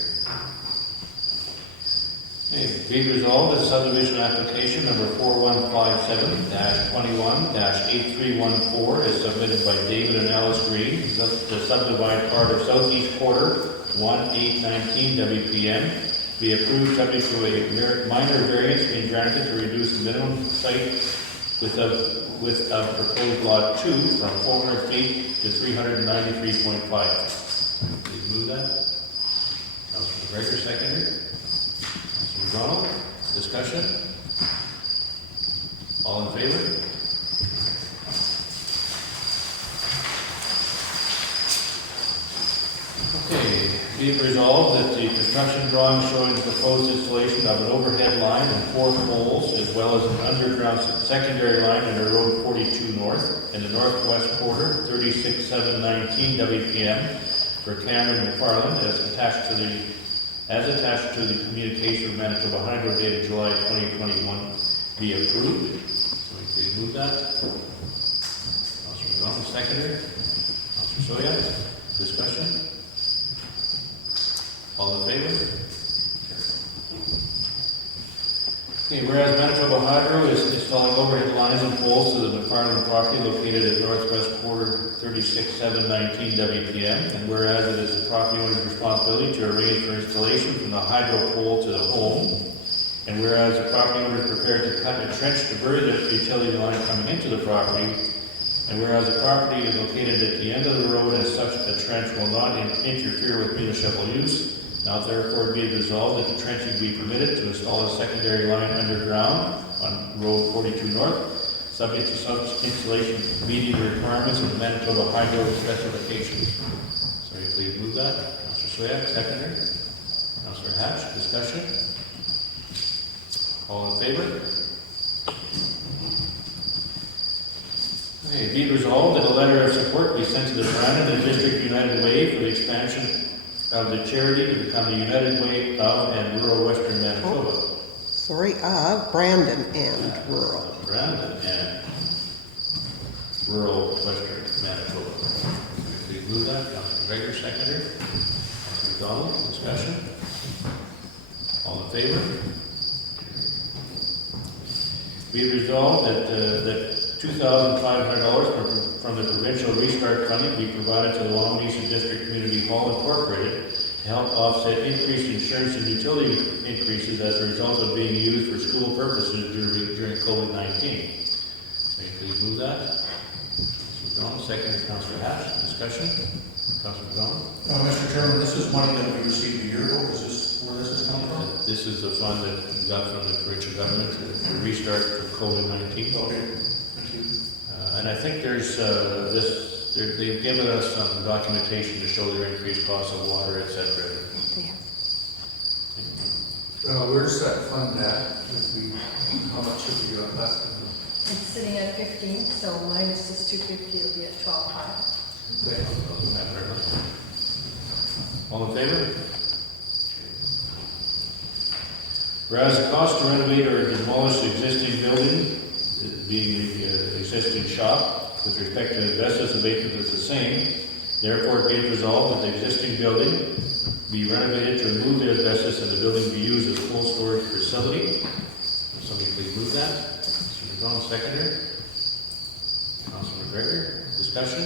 Okay, be resolved that subdivision application number 4157-21-8314 is submitted by David and Alice Green to subdivide part of southeast quarter 1/8/19 WPM, be approved subject to a minor variance being granted to reduce the minimum site width of proposed lot 2 from 400 feet to 393.5. Please move that. Councilor McGregor, seconder. Councilor McDonald, discussion. All in favor? Okay, be it resolved that the construction drawing showing the proposed installation of an overhead line and 4 poles, as well as an underground secondary line under Road 42 North in the northwest quarter, 36/7/19 WPM, for Cameron McFarland, as attached to the communication of Manitoba Hydro dated July 2021, be approved. So we please move that. Councilor McDonald, seconder. Councilor Soya, discussion. All in favor? Okay, whereas Manitoba Hydro is installing overhead lines and poles to the McFarland property located at northwest quarter 36/7/19 WPM, and whereas it is the property owner's responsibility to arrange for installation from the hydro pole to the home, and whereas the property owner is prepared to cut a trench to bury the utility line coming into the property, and whereas the property is located at the end of the road and such a trench will not interfere with municipal use, now therefore be it resolved that the trenching be permitted to install a secondary line underground on Road 42 North, subject to such installation meeting the requirements of the Manitoba Hydro specifications. So you please move that. Councilor Swayak, seconder. Councilor Hatch, discussion. All in favor? Okay, be it resolved that a letter of support be sent to the Brandon and District United Way for the expansion of the charity to become the United Way of and Rural Western Manitoba. Brandon and rural. Brandon and Rural Western Manitoba. Please move that. Councilor McGregor, seconder. Councilor McDonald, discussion. All in favor? Be resolved that $2,500 from the provincial restart funding be provided to the Wawanesa District Community Hall Incorporated to help offset increased insurance and utility increases as a result of being used for school purposes during COVID-19. May you please move that? Councilor McDonald, second. Councilor Hatch, discussion. Councilor McDonald. Mr. Chairman, this is money that we received a year ago. Is this where this is coming from? This is the fund that we got from the provincial government to restart for COVID-19. Okay, thank you. And I think there's they've given us some documentation to show their increased costs of water, et cetera. Where's that fund at? How much have we got left? It's sitting at 15, so minus this 250 will be at 12.5. All in favor? Whereas the cost to renovate or demolish the existing building, being the existing shop, with respect to asbestos abatement is the same, therefore be it resolved that the existing building be renovated to remove the asbestos and the building be used as a cold storage facility. Will somebody please move that? Mr. McDonald, seconder. Councilor McGregor, discussion?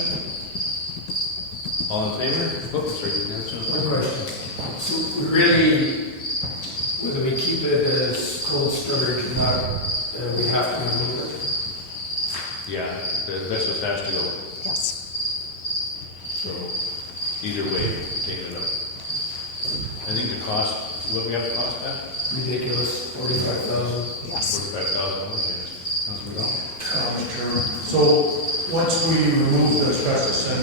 All in favor? Oops, sorry, you have some. One question. So we really, whether we keep it as cold storage or not, we have to remove it? Yeah, the asbestos has to go. Yes. So either way, take it up. I think the cost, what we have the cost at? Ridiculous, 45,000. Yes. $45,000, yes. Councilor McDonald? Mr. Chairman, so once we remove the asbestos, then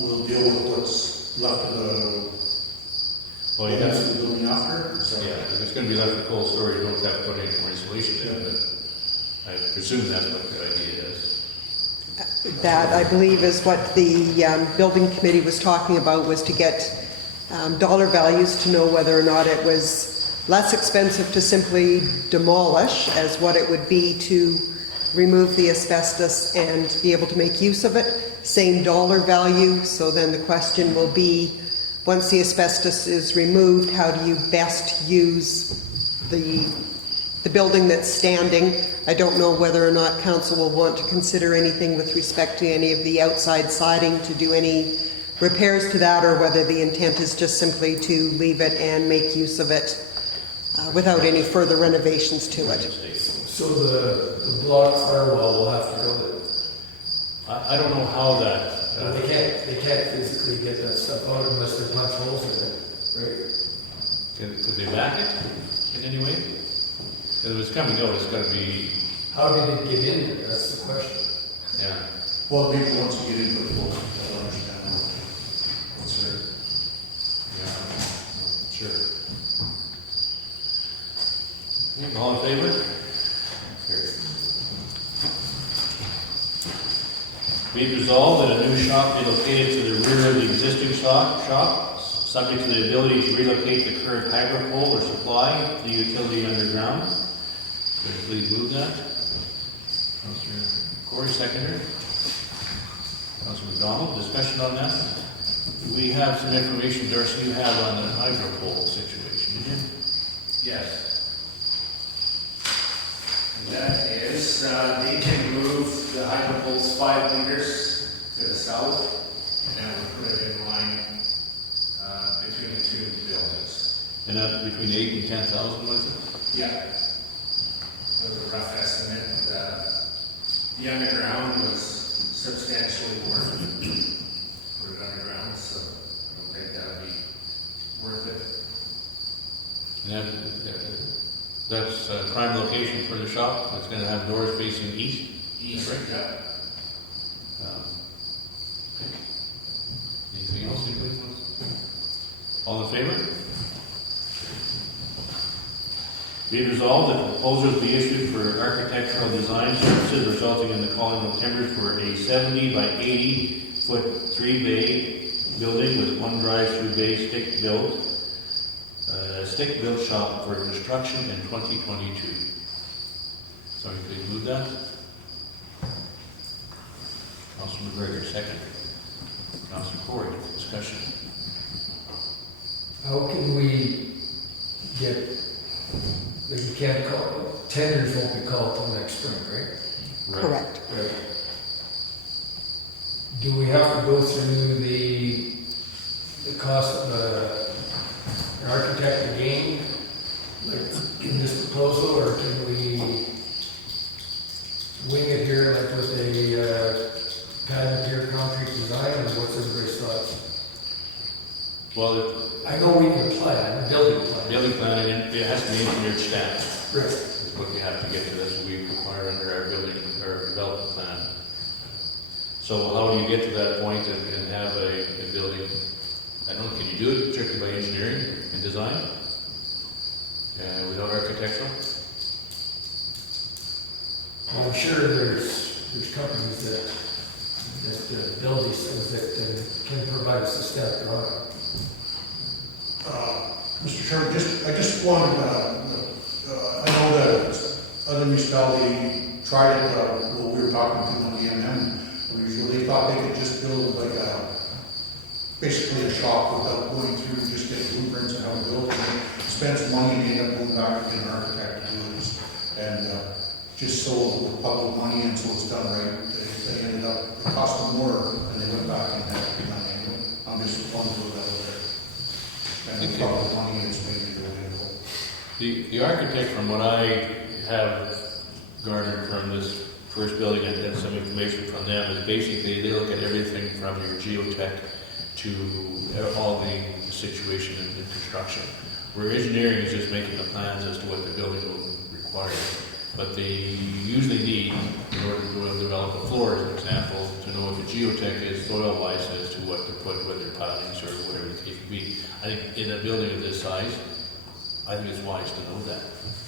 we'll deal with what's left of the, Well, you got, the building after? So- yeah, if it's gonna be left for cold storage, you don't have to put any more insulation in, but I presume that's what the idea is. That, I believe, is what the building committee was talking about, was to get dollar values to know whether or not it was less expensive to simply demolish as what it would be to remove the asbestos and be able to make use of it. Same dollar value, so then the question will be, once the asbestos is removed, how do you best use the building that's standing? I don't know whether or not council will want to consider anything with respect to any of the outside siding to do any repairs to that, or whether the intent is just simply to leave it and make use of it without any further renovations to it. So the block firewall will have to build it. I don't know how that, But they can't physically get that stuff out unless they punch holes in it, right? could they back it in any way? If it's coming out, it's gotta be, How did it get in there? That's the question. yeah. Well, maybe once we get into it, we'll understand what's there. Yeah, sure. Okay, all in favor? Carried. Be it resolved that a new shop be located to the rear of the existing shop, subject to the ability to relocate the current hydro pole or supply to the utility underground. Could you please move that? Councilor Corey, seconder. Councilor McDonald, discussion on that? We have some information, Darcy, you have on the hydro pole situation, did you? Yes. And that is, they can move the hydro poles 5 meters to the south, and that would put it in line between the two buildings. And that between 8 and 10,000, was it? Yeah. That was a rough estimate. The underground was substantially more for it underground, so I don't think that would be worth it. And that's a prime location for the shop. It's going to have doors facing east. East, Right. yeah. Okay. Anything else? Anybody wants? All in favor? Be it resolved that proposals be issued for architectural design services resulting in the calling of timbers for a 70 by 80 foot 3-bay building with one drive-through bay stick-built shop for construction in 2022. Sorry, please move that. Councilor McGregor, second. Councilor Corey, discussion. How can we get, like you can't call, tenders won't be called till next spring, right? Correct. Right. Do we have to go through the cost of an architect again, like in this proposal, or can we wing it here like with a pad and pier concrete design, or what's everybody's thoughts? Well, I know we can plan, building plan. building plan, it has to be engineered staff. Right. Is what we have to get to. That's what we require under our building, our development plan. So how do you get to that point and have a building? I don't know, can you do it strictly by engineering and design? Without architectural? Well, I'm sure there's companies that build these things that can provide us a staff drawing. Mr. Chairman, I just wanted, I know that other municipality tried it, well, we were talking to on the usually they thought they could just build like basically a shop without going through, just get blueprints and how to build it. Spend some money and end up going back and get an architect to do this. And just so the public money and so it's done right, they ended up, it cost them more and they went back and had to be done anyway. I'm just one to that over there. And the public money is making it available. The architect, from what I have garnered from this first building and some information from them, is basically they look at everything from your geotech to all the situation in construction. Where engineering is just making the plans as to what the building will require. But they usually need, in order to develop a floor, as an example, to know what the geotech is soil-wise as to what to put, whether pilings or whatever the case may be. I think in a building of this size, I think it's wise to know that.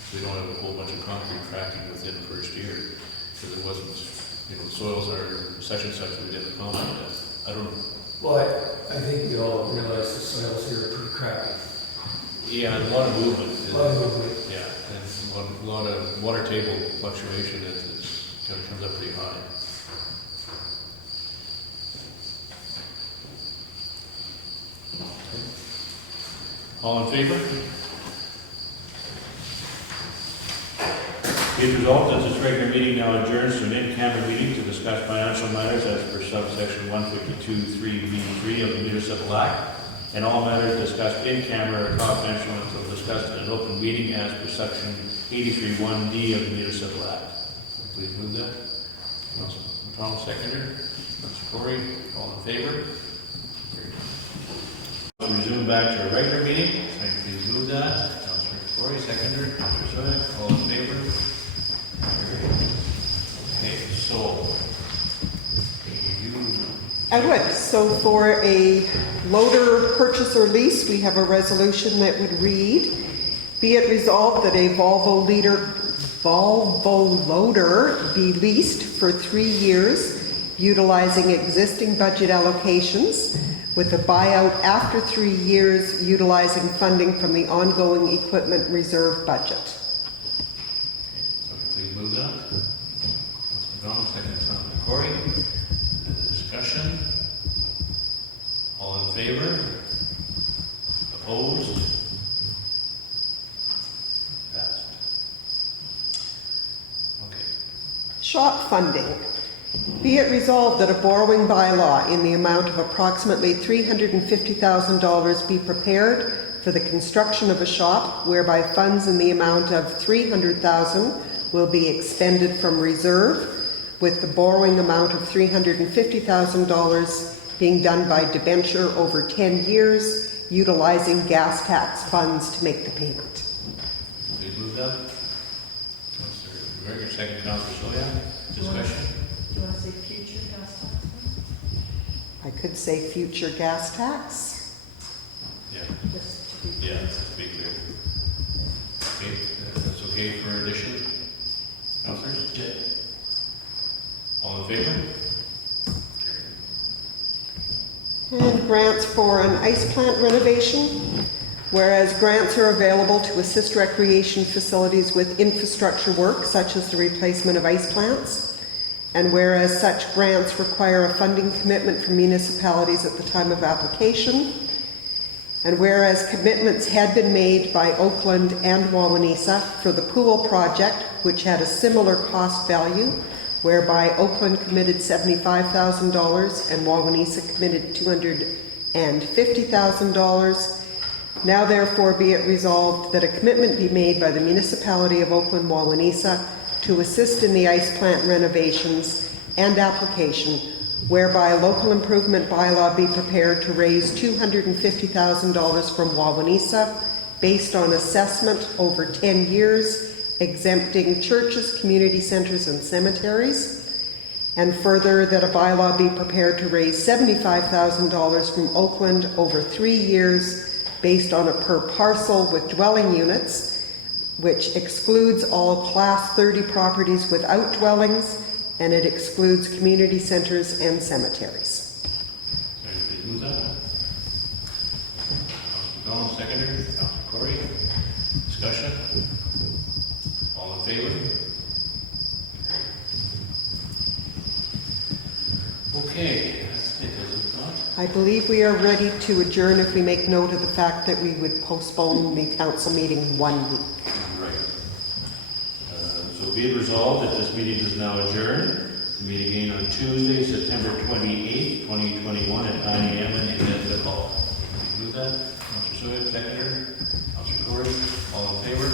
So we don't have a whole bunch of concrete cracking within the first year, because it wasn't, soils are such and such, we didn't accommodate that. I don't know. Well, I think we all realize the soils here are pretty crappy. Yeah, a lot of movement. A lot of movement. Yeah, and a lot of water table fluctuation that kind of comes up pretty high. All in favor? Be it resolved that this regular meeting now adjourns to an in-camera meeting to discuss financial matters as per subsection 152(3)(b)(3) of the Municipal Act, and all matters discussed in camera are confidential until discussed in an open meeting as per section 83(1)(d) of the Municipal Act. Please move that. Councilor McDonald, seconder. Councilor Corey, all in favor? We'll resume back to our regular meeting. Please move that. Councilor Corey, seconder. Councilor Sonek, all in favor? Okay, so I would. So for a loader purchase or lease, we have a resolution that would read, be it resolved that a Volvo loader be leased for 3 years, utilizing existing budget allocations, with a buyout after 3 years, utilizing funding from the ongoing equipment reserve budget. so please move that. Councilor McDonald, second. Councilor Corey. Discussion. All in favor? Opposed? Passed. Okay. Shop funding. Be it resolved that a borrowing bylaw in the amount of approximately $350,000 be prepared for the construction of a shop whereby funds in the amount of $300,000 will be expended from reserve, with the borrowing amount of $350,000 being done by debenture over 10 years, utilizing gas tax funds to make the payment. Please move that. Councilor McGregor, second. Councilor Sonia. Discussion. Do you want to say future gas tax? I could say future gas tax. Yeah. Just to be. Yeah, let's be clear. Okay, that's okay for addition? Councilors? Yeah. All in favor? And grants for an ice plant renovation. Whereas grants are available to assist recreation facilities with infrastructure work, such as the replacement of ice plants. And whereas such grants require a funding commitment from municipalities at the time of application. And whereas commitments had been made by Oakland and Wawanesa for the pool project, which had a similar cost value, whereby Oakland committed $75,000 and Wawanesa committed $250,000. Now therefore be it resolved that a commitment be made by the Municipality of Oakland-Wawanesa to assist in the ice plant renovations and application, whereby a local improvement bylaw be prepared to raise $250,000 from Wawanesa based on assessment over 10 years, exempting churches, community centers, and cemeteries. And further, that a bylaw be prepared to raise $75,000 from Oakland over 3 years based on a per parcel with dwelling units, which excludes all Class 30 properties without dwellings, and it excludes community centers and cemeteries. Sorry, please move that. Councilor McDonald, seconder. Councilor Corey. Discussion. All in favor? Okay, that's it, is it not? I believe we are ready to adjourn if we make note of the fact that we would postpone the council meeting 1 week. Right. So be it resolved that this meeting is now adjourned. The meeting again on Tuesday, September 28th, 2021 at 9 a.m. in the Municipal Hall. Please move that. Councilor Soya, seconder. Councilor Corey, all in favor?